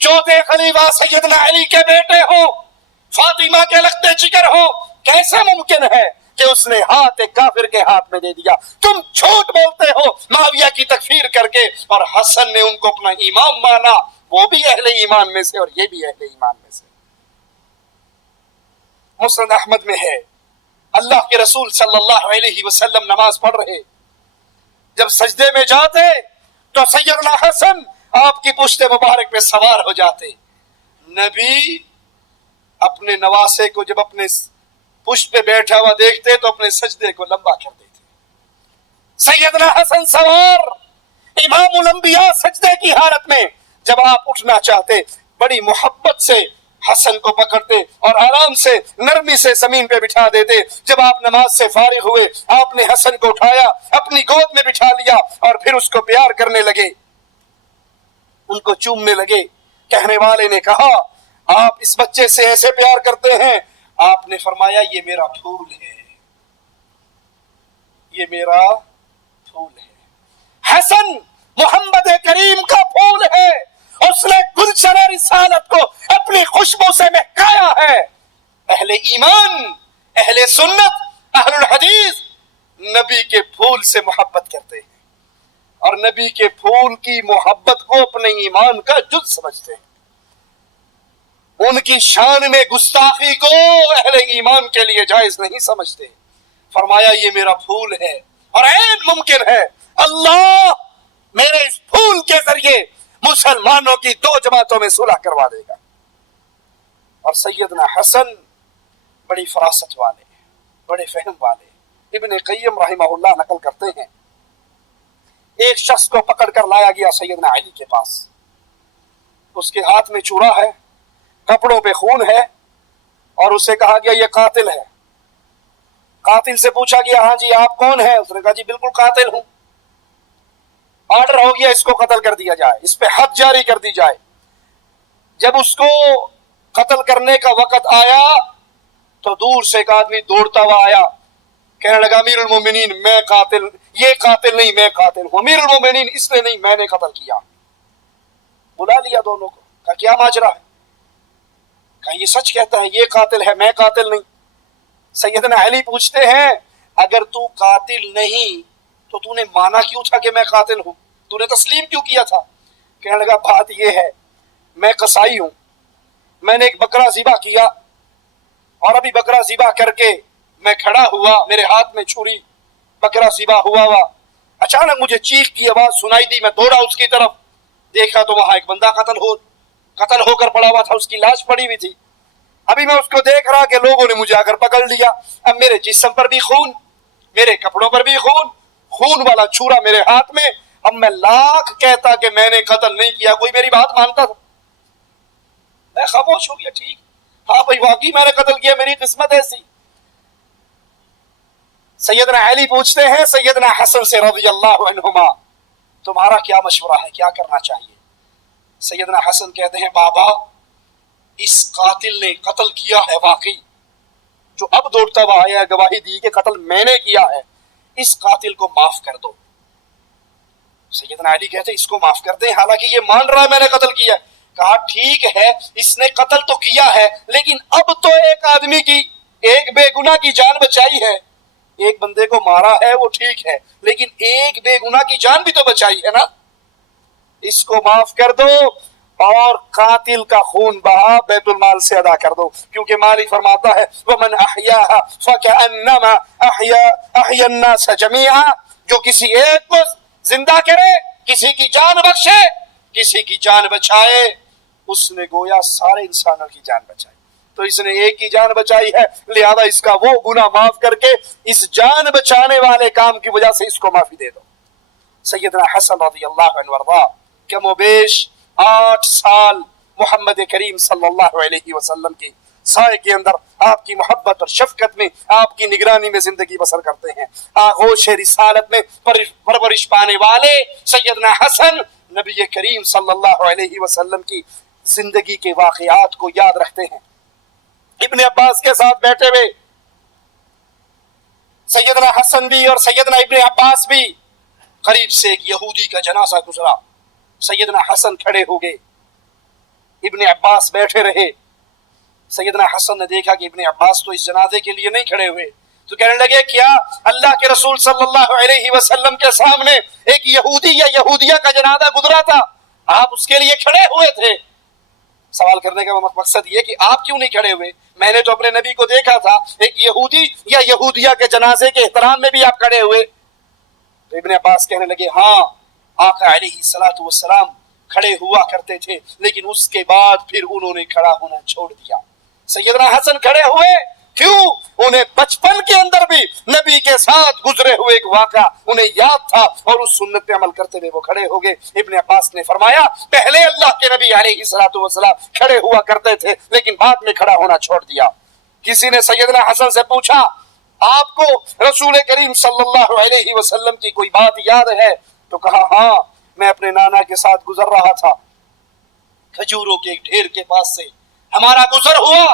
چوتھے خلیفہ سیدنا علی کے بیٹے ہو، فاطمہ کے لختے جگر ہو، کیسے ممکن ہے کہ اس نے ہاتھ ایک کافر کے ہاتھ میں دے دیا؟ تم جھوٹ بولتے ہو معاویہ کی تکفیر کر کے، اور حسن نے ان کو اپنا امام مانا، وہ بھی اہل ایمان میں سے اور یہ بھی اہل ایمان میں سے۔ مسند احمد میں ہے، اللہ کے رسول صلی اللہ علیہ وسلم نماز پڑھ رہے، جب سجدے میں جاتے تو سیدنا حسن آپ کی پشت مبارک پہ سوار ہو جاتے۔ نبی اپنے نواسے کو جب اپنے پشت پہ بیٹھا ہوا دیکھتے تو اپنے سجدے کو لمبا کر دیتے۔ سیدنا حسن سوار، امام الانبیاء سجدے کی حالت میں، جب آپ اٹھنا چاہتے بڑی محبت سے حسن کو پکڑتے اور آرام سے نرمی سے زمین پہ بٹھا دیتے۔ جب آپ نماز سے فارغ ہوئے آپ نے حسن کو اٹھایا، اپنی گود میں بٹھا لیا اور پھر اس کو پیار کرنے لگے، ان کو چومنے لگے۔ کہنے والے نے کہا آپ اس بچے سے ایسے پیار کرتے ہیں؟ آپ نے فرمایا یہ میرا پھول ہے، یہ میرا پھول ہے۔ حسن محمد کریم کا پھول ہے، اس نے گلشن رسالت کو اپنی خوشبو سے مہکایا ہے۔ اہل ایمان، اہل سنت، اہل الحدیث نبی کے پھول سے محبت کرتے ہیں اور نبی کے پھول کی محبت کو اپنے ایمان کا جز سمجھتے ہیں۔ ان کی شان میں گستاخی کو اہل ایمان کے لیے جائز نہیں سمجھتے۔ فرمایا یہ میرا پھول ہے اور عین ممکن ہے اللہ میرے اس پھول کے ذریعے مسلمانوں کی دو جماعتوں میں صلح کروا دے گا۔ اور سیدنا حسن بڑی فراست والے، بڑے فہم والے، ابن قیم رحمہ اللہ نقل کرتے ہیں ایک شخص کو پکڑ کر لایا گیا سیدنا علی کے پاس. اس کے ہاتھ میں چورا ہے, کپڑوں پہ خون ہے, اور اسے کہا گیا یہ قاتل ہے. قاتل سے پوچھا گیا ہاں جی آپ کون ہیں؟ اس نے کہا جی بالکل قاتل ہوں. آرڈر ہو گیا اس کو قتل کر دیا جائے, اس پہ حد جاری کر دی جائے. جب اس کو قتل کرنے کا وقت آیا تو دور سے ایک آدمی دوڑتا ہوا آیا, کہنے لگا امیر المومنین میں قاتل, یہ قاتل نہیں میں قاتل ہوں. امیر المومنین اس نے نہیں میں نے قتل کیا. بلا لیا دونوں کو, کہا کیا ماجرا ہے؟ کہا یہ سچ کہتا ہے یہ قاتل ہے میں قاتل نہیں. سیدنا علی پوچھتے ہیں اگر تو قاتل نہیں تو تو نے مانا کیوں تھا کہ میں قاتل ہوں؟ تو نے تسلیم کیوں کیا تھا؟ کہنے لگا بات یہ ہے میں قصائی ہوں, میں نے ایک بکرا ذبح کیا اور ابھی بکرا ذبح کر کے میں کھڑا ہوا, میرے ہاتھ میں چھری, بکرا ذبح ہوا, اچانک مجھے چیخ کی آواز سنائی دی, میں دوڑا اس کی طرف, دیکھا تو وہاں ایک بندہ قتل ہو کر پڑا ہوا تھا, اس کی لاش پڑی ہوئی تھی. ابھی میں اس کو دیکھ رہا کہ لوگوں نے مجھے آ کر پکڑ لیا. اب میرے جسم پر بھی خون, میرے کپڑوں پر بھی خون, خون والا چھرا میرے ہاتھ میں. اب میں لاکھ کہتا کہ میں نے قتل نہیں کیا, کوئی میری بات مانتا تھا؟ میں خاموش ہو گیا. ٹھیک ہاں بھائی واقعی میں نے قتل کیا, میری قسمت ایسی. سیدنا علی پوچھتے ہیں سیدنا حسن سے رضی اللہ عنہما تمہارا کیا مشورہ ہے, کیا کرنا چاہیے؟ سیدنا حسن کہتے ہیں بابا اس قاتل نے قتل کیا ہے واقعی, جو اب دوڑتا ہوا آیا گواہی دی کہ قتل میں نے کیا ہے, اس قاتل کو معاف کر دو. سیدنا علی کہتے ہیں اس کو معاف کر دیں, حالانکہ یہ مان رہا ہے میں نے قتل کیا ہے. کہا ٹھیک ہے اس نے قتل تو کیا ہے لیکن اب تو ایک آدمی کی, ایک بے گناہ کی جان بچائی ہے. ایک بندے کو مارا ہے وہ ٹھیک ہے لیکن ایک بے گناہ کی جان بھی تو بچائی ہے نا, اس کو معاف کر دو اور قاتل کا خون بہا بیت المال سے ادا کر دو, کیونکہ مالک فرماتا ہے وَمَنْ أَحْيَاهَا فَكَأَنَّمَا أَحْيَا النَّاسَ جَمِيعًا, جو کسی ایک کو زندہ کرے, کسی کی جان بخشے, کسی کی جان بچائے, اس نے گویا سارے انسانوں کی جان بچائی. تو اس نے ایک کی جان بچائی ہے لہذا اس کا وہ گناہ معاف کر کے اس جان بچانے والے کام کی وجہ سے اس کو معافی دے دو. سیدنا حسن رضی اللہ عنہ وارضا کم و بیش 8 سال محمد کریم صلی اللہ علیہ وسلم کی سائے کے اندر آپ کی محبت اور شفقت میں آپ کی نگرانی میں زندگی بسر کرتے ہیں. آغوش رسالت میں پرورش پانے والے سیدنا حسن نبی کریم صلی اللہ علیہ وسلم کی زندگی کے واقعات کو یاد رکھتے ہیں. ابن عباس کے ساتھ بیٹھے ہوئے سیدنا حسن بھی اور سیدنا ابن عباس بھی, قریب سے ایک یہودی کا جنازہ گزرا. سیدنا حسن کھڑے ہو گئے, ابن عباس بیٹھے رہے. سیدنا حسن نے دیکھا کہ ابن عباس تو اس جنازے کے لیے نہیں کھڑے ہوئے, تو کہنے لگے کیا اللہ کے رسول صلی اللہ علیہ وسلم کے سامنے ایک یہودی یا یہودیہ کا جنازہ گزرا تھا, آپ اس کے لیے کھڑے ہوئے تھے؟ سوال کرنے کا مقصد یہ کہ آپ کیوں نہیں کھڑے ہوئے؟ میں نے تو اپنے نبی کو دیکھا تھا ایک یہودی یا یہودیہ کے جنازے کے احترام میں بھی آپ کھڑے ہوئے. تو ابن عباس کہنے لگے ہاں آقا علیہ الصلوۃ والسلام کھڑے ہوا کرتے تھے لیکن اس کے بعد پھر انہوں نے کھڑا ہونا چھوڑ دیا. سیدنا حسن کھڑے ہوئے کیوں؟ انہیں بچپن کے اندر بھی نبی کے ساتھ گزرے ہوئے ایک واقعہ انہیں یاد تھا اور اس سنت پہ عمل کرتے ہوئے وہ کھڑے ہو گئے. ابن عباس نے فرمایا پہلے اللہ کے نبی علیہ الصلوۃ والسلام کھڑے ہوا کرتے تھے لیکن بعد میں کھڑا ہونا چھوڑ دیا. کسی نے سیدنا حسن سے پوچھا آپ کو رسول کریم صلی اللہ علیہ وسلم کی کوئی بات یاد ہے؟ تو کہا ہاں میں اپنے نانا کے ساتھ گزر رہا تھا, کھجوروں کے ایک ڈھیر کے پاس سے ہمارا گزر ہوا,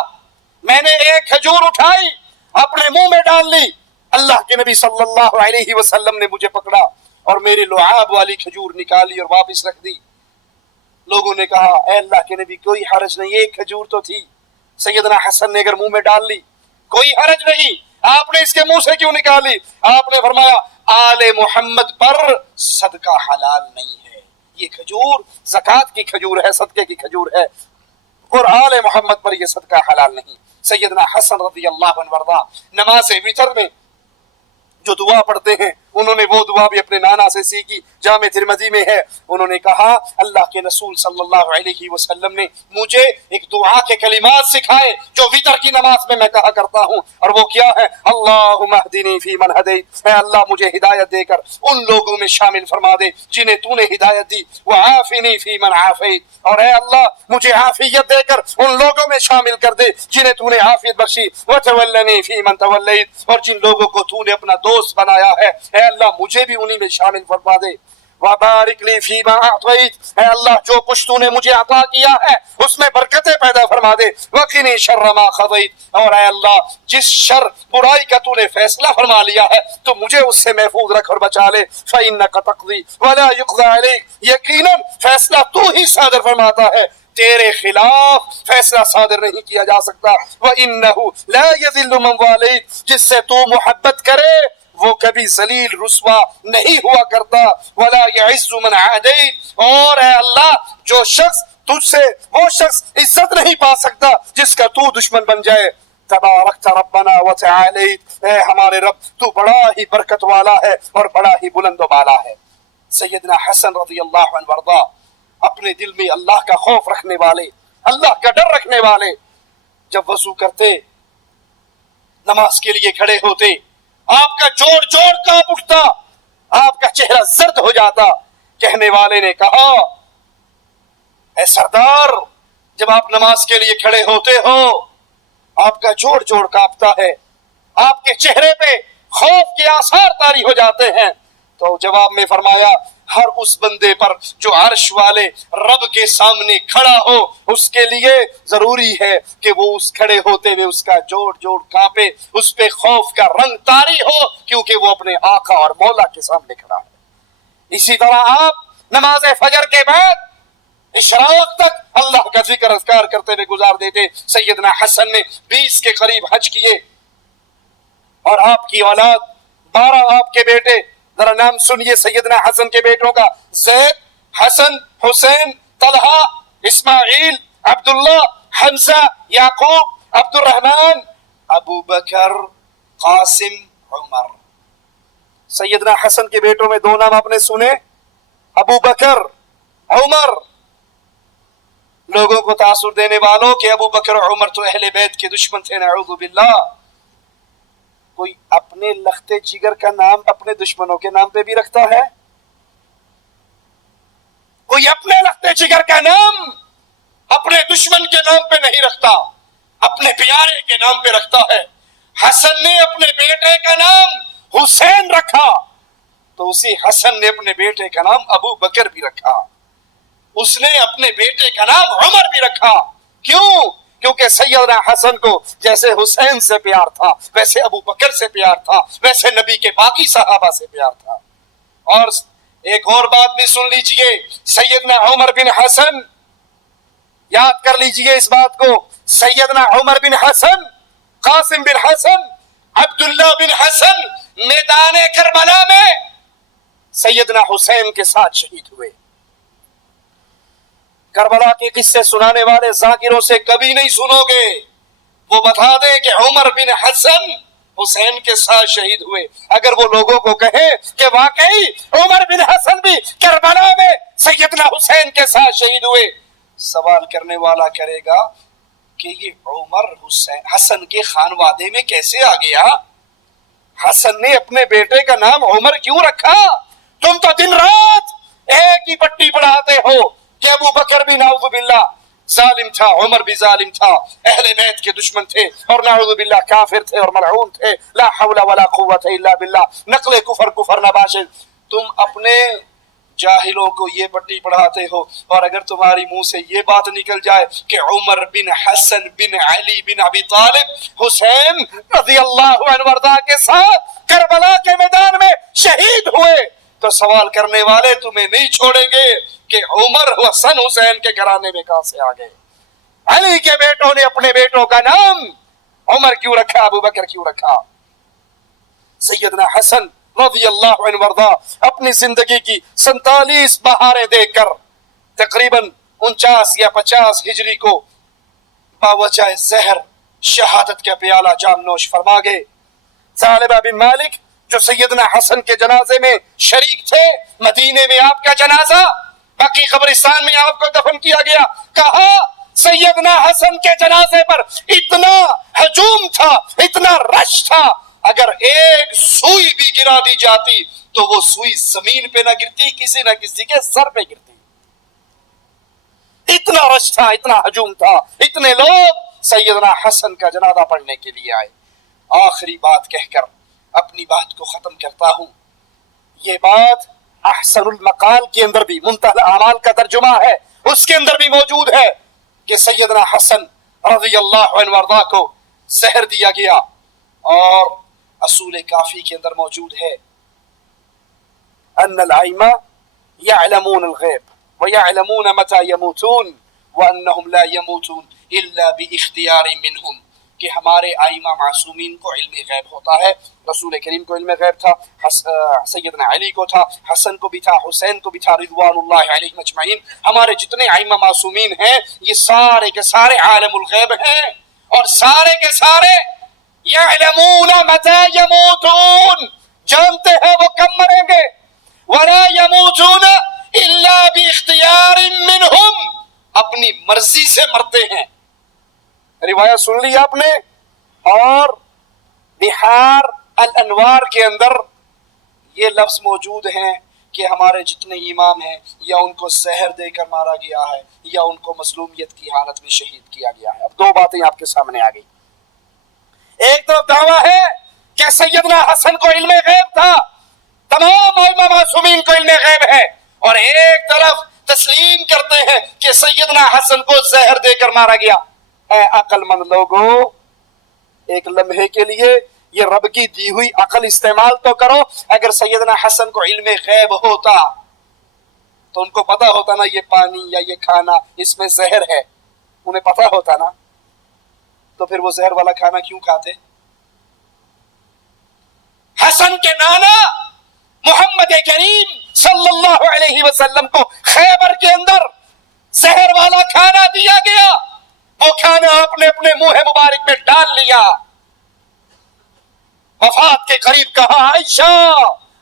میں نے ایک کھجور اٹھائی اپنے منہ میں ڈال لی, اللہ کے نبی صلی اللہ علیہ وسلم نے مجھے پکڑا اور میرے لعاب والی کھجور نکالی اور واپس رکھ دی. لوگوں نے کہا اے اللہ کے نبی کوئی حرج نہیں, ایک کھجور تو تھی. سیدنا حسن نے اگر منہ میں ڈال لی کوئی حرج نہیں, آپ نے اس کے منہ سے کیوں نکالی؟ آپ نے فرمایا آل محمد پر صدقہ حلال نہیں ہے, یہ کھجور زکوٰۃ کی کھجور ہے, صدقے کی کھجور ہے, اور آل محمد پر یہ صدقہ حلال نہیں. سیدنا حسن رضی اللہ عنہ وارضا نماز وتر میں جو دعا پڑھتے ہیں انہوں نے وہ دعا بھی اپنے نانا سے سیکھی، جامع ترمذی میں ہے۔ انہوں نے کہا اللہ کے رسول صلی اللہ علیہ وسلم نے مجھے ایک دعا کے کلمات سکھائے جو وتر کی نماز میں کہا کرتا ہوں، اور وہ کیا ہے؟ اللہم اہدنی فی من ہدیت، اے اللہ مجھے ہدایت دے کر ان لوگوں میں شامل فرما دے جنہیں تو نے ہدایت دی، وعافنی فی من عافیت، اور اے اللہ مجھے عافیت دے کر ان لوگوں میں شامل کر دے جنہیں تو نے عافیت بخشی، وتولنی فی من تولیت، اور جن لوگوں کو تو نے اپنا دوست بنایا ہے اے اللہ مجھے بھی انہی میں شامل فرما دے، وبارک لی فیما اعطیت، اے اللہ جو کچھ تو نے مجھے عطا کیا ہے اس میں برکتیں پیدا فرما دے، وقنی شر ما قضیت، اور اے اللہ جس شر برائی کا تو نے فیصلہ فرما لیا ہے تو مجھے اس سے محفوظ رکھ اور بچا لے، فإنک تقضی ولا یقضی علیک، یقیناً فیصلہ تو ہی صادر فرماتا ہے، تیرے خلاف فیصلہ صادر نہیں کیا جا سکتا، وَإِنَّهُ لَا يَذِلُّ مَنْ وَالَيْتَ، جس سے تو محبت کرے وہ کبھی ذلیل رسوا نہیں ہوا کرتا، وَلَا يَعِزُّ مَنْ عَادَيْتَ، اور اے اللہ جو شخص تجھ سے وہ شخص عزت نہیں پا سکتا جس کا تو دشمن بن جائے، تبارکت ربنا وتعالیت، اے ہمارے رب تو بڑا ہی برکت والا ہے اور بڑا ہی بلند و بالا ہے۔ سیدنا حسن رضی اللہ عنہ وارضا اپنے دل میں اللہ کا خوف رکھنے والے، اللہ کا ڈر رکھنے والے، جب وضو کرتے نماز کے لیے کھڑے ہوتے آپ کا جوڑ جوڑ کانپ اٹھتا، آپ کا چہرہ زرد ہو جاتا، کہنے والے نے کہا اے سردار جب آپ نماز کے لیے کھڑے ہوتے ہو آپ کا جوڑ جوڑ کانپتا ہے، آپ کے چہرے پہ خوف کے آثار طاری ہو جاتے ہیں، تو جواب میں فرمایا ہر اس بندے پر جو عرش والے رب کے سامنے کھڑا ہو اس کے لیے ضروری ہے کہ وہ اس کھڑے ہوتے ہوئے اس کا جوڑ جوڑ کانپے، اس پہ خوف کا رنگ طاری ہو، کیونکہ وہ اپنے آقا اور مولا کے سامنے کھڑا ہے۔ اسی طرح آپ نماز فجر کے بعد اشراق تک اللہ کا ذکر اذکار کرتے ہوئے گزار دیتے۔ سیدنا حسن نے 20 کے قریب حج کیے، اور آپ کی اولاد 12 آپ کے بیٹے، ذرا نام سنیے سیدنا حسن کے بیٹوں کا، زید، حسن، حسین، طلحہ، اسماعیل، عبداللہ، حمزہ، یعقوب، عبد الرحمن، ابو بکر، قاسم، عمر۔ سیدنا حسن کے بیٹوں میں 2 نام آپ نے سنے، ابو بکر، عمر۔ لوگوں کو تاثر دینے والوں کہ ابو بکر اور عمر تو اہل بیت کے دشمن تھے، نعوذ باللہ۔ کوئی اپنے لختے جگر کا نام اپنے دشمنوں کے نام پہ بھی رکھتا ہے؟ کوئی اپنے لختے جگر کا نام اپنے دشمن کے نام پہ نہیں رکھتا، اپنے پیارے کے نام پہ رکھتا ہے۔ حسن نے اپنے بیٹے کا نام حسین رکھا تو اسی حسن نے اپنے بیٹے کا نام ابو بکر بھی رکھا، اس نے اپنے بیٹے کا نام عمر بھی رکھا۔ کیوں؟ کیونکہ سیدنا حسن کو جیسے حسین سے پیار تھا ویسے ابو بکر سے پیار تھا، ویسے نبی کے باقی صحابہ سے پیار تھا۔ اور ایک اور بات بھی سن لیجئے، سیدنا عمر بن حسن، یاد کر لیجئے اس بات کو، سیدنا عمر بن حسن، قاسم بن حسن، عبداللہ بن حسن میدان کربلا میں سیدنا حسین کے ساتھ شہید ہوئے۔ کربلا کے قصے سنانے والے ذاکروں سے کبھی نہیں سنو گے، وہ بتا دیں کہ عمر بن حسن حسین کے ساتھ شہید ہوئے۔ اگر وہ لوگوں کو کہیں کہ واقعی عمر بن حسن بھی کربلا میں سیدنا حسین کے ساتھ شہید ہوئے، سوال کرنے والا کرے گا کہ یہ عمر حسن کے خانوادے میں کیسے آ گیا؟ حسن نے اپنے بیٹے کا نام عمر کیوں رکھا؟ تم تو دن رات ایک ہی پٹی پڑھاتے ہو کہ ابو بکر بھی نعوذ باللہ ظالم تھا، عمر بھی ظالم تھا، اہل بیت کے دشمن تھے اور نعوذ باللہ کافر تھے اور ملعون تھے، لا حول ولا قوت الا باللہ، نقل کفر نباشد۔ تم اپنے جاہلوں کو یہ پٹی پڑھاتے ہو، اور اگر تمہاری منہ سے یہ بات نکل جائے کہ عمر بن حسن بن علی بن ابی طالب حسین رضی اللہ عنہ وارضا کے ساتھ کربلا کے میدان میں شہید ہوئے، تو سوال کرنے والے تمہیں نہیں چھوڑیں گے کہ عمر حسن حسین کے گھرانے میں کہاں سے آ گئے؟ علی کے بیٹوں نے اپنے بیٹوں کا نام عمر کیوں رکھا، ابو بکر کیوں رکھا؟ سیدنا حسن رضی اللہ عنہ وارضا اپنی زندگی کی 47 بہاریں دیکھ کر تقریباً 49 یا 50 ہجری کو باوجہ زہر شہادت کا پیالہ جام نوش فرما گئے۔ ثعلبہ بن مالک جو سیدنا حسن کے جنازے میں شریک تھے. مدینے میں آپ کا جنازہ، باقی قبرستان میں آپ کو دفن کیا گیا. کہا سیدنا حسن کے جنازے پر اتنا ہجوم تھا، اتنا رش تھا، اگر ایک سوئی بھی گرا دی جاتی تو وہ سوئی زمین پہ نہ گرتی، کسی نہ کسی کے سر پہ گرتی. اتنا رش تھا، اتنا ہجوم تھا، اتنے لوگ سیدنا حسن کا جنازہ پڑھنے کے لیے آئے. آخری بات کہہ کر اپنی بات کو ختم کرتا ہوں. یہ بات احسن المقال کے اندر بھی، منتہی الاعمال کا ترجمہ ہے، اس کے اندر بھی موجود ہے کہ سیدنا حسن رضی اللہ عنہ وارضاہ کو زہر دیا گیا. اور اصول کافی کے اندر موجود ہے ان الائمہ یعلمون الغیب ویعلمون متى يموتون وانہم لا يموتون الا باختیار منہم، کہ ہمارے ائمہ معصومین کو علم غیب ہوتا ہے. رسول کریم کو علم غیب تھا، سیدنا علی کو تھا، حسن کو بھی تھا، حسین کو بھی تھا، رضوان اللہ علیہم اجمعین. ہمارے جتنے ائمہ معصومین ہیں یہ سارے کے سارے عالم الغیب ہیں، اور سارے کے سارے یعلمون متی یموتون، جانتے ہیں وہ کب مریں گے. ولا یموتون الا باختیار منہم، اپنی مرضی سے مرتے ہیں. روایت سن لی آپ نے. اور بحار الانوار کے اندر یہ لفظ موجود ہیں کہ ہمارے جتنے امام ہیں یا ان کو زہر دے کر مارا گیا ہے یا ان کو مظلومیت کی حالت میں شہید کیا گیا ہے. اب دو باتیں آپ کے سامنے آ گئی. ایک تو دعویٰ ہے کہ سیدنا حسن کو علم غیب تھا، تمام ائمہ معصومین کو علم غیب ہے، اور ایک طرف تسلیم کرتے ہیں کہ سیدنا حسن کو زہر دے کر مارا گیا. اے عقل مند لوگوں، ایک لمحے کے لیے یہ رب کی دی ہوئی عقل استعمال تو کرو. اگر سیدنا حسن کو علم غیب ہوتا تو ان کو پتا ہوتا نا یہ پانی یا یہ کھانا اس میں زہر ہے، انہیں پتا ہوتا نا، تو پھر وہ زہر والا کھانا کیوں کھاتے؟ حسن کے نانا محمد کریم صلی اللہ علیہ وسلم کو خیبر کے اندر زہر والا کھانا دیا گیا. وہ کھانا آپ نے اپنے منہ مبارک میں ڈال لیا. وفات کے قریب کہا عائشہ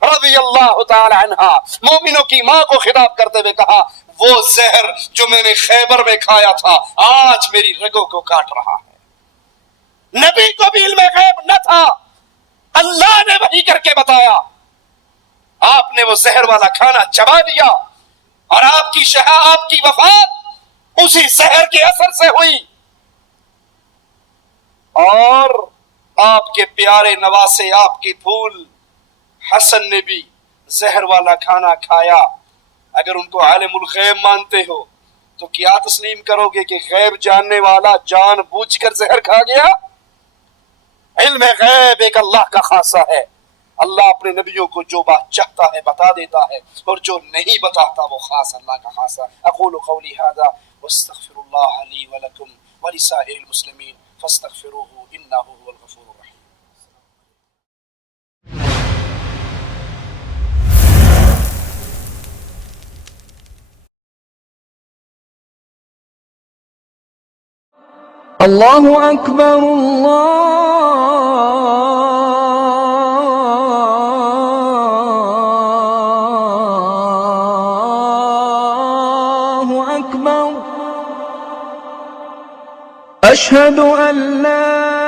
رضی اللہ تعالی عنہا، مومنوں کی ماں کو خطاب کرتے ہوئے کہا وہ زہر جو میں نے خیبر میں کھایا تھا آج میری رگوں کو کاٹ رہا ہے. نبی کو بھی علم غیب نہ تھا، اللہ نے وحی کر کے بتایا. آپ نے وہ زہر والا کھانا چبا دیا اور آپ کی وفات اسی زہر کے اثر سے ہوئی. اور آپ کے پیارے نواسے، آپ کے پھول حسن نے بھی زہر والا کھانا کھایا. اگر ان کو عالم الغیب مانتے ہو تو کیا تسلیم کرو گے کہ غیب جاننے والا جان بوجھ کر زہر کھا گیا؟ علم غیب ایک اللہ کا خاصہ ہے. اللہ اپنے نبیوں کو جو بات چاہتا ہے بتا دیتا ہے، اور جو نہیں بتاتا وہ خاص اللہ کا خاصہ. اقول قولی ھذا واستغفر اللہ لی ولکم ولسائر المسلمین فاستغفروه انه هو الغفور الرحیم. اللہ اکبر اللہ اکبر اشہد ان لا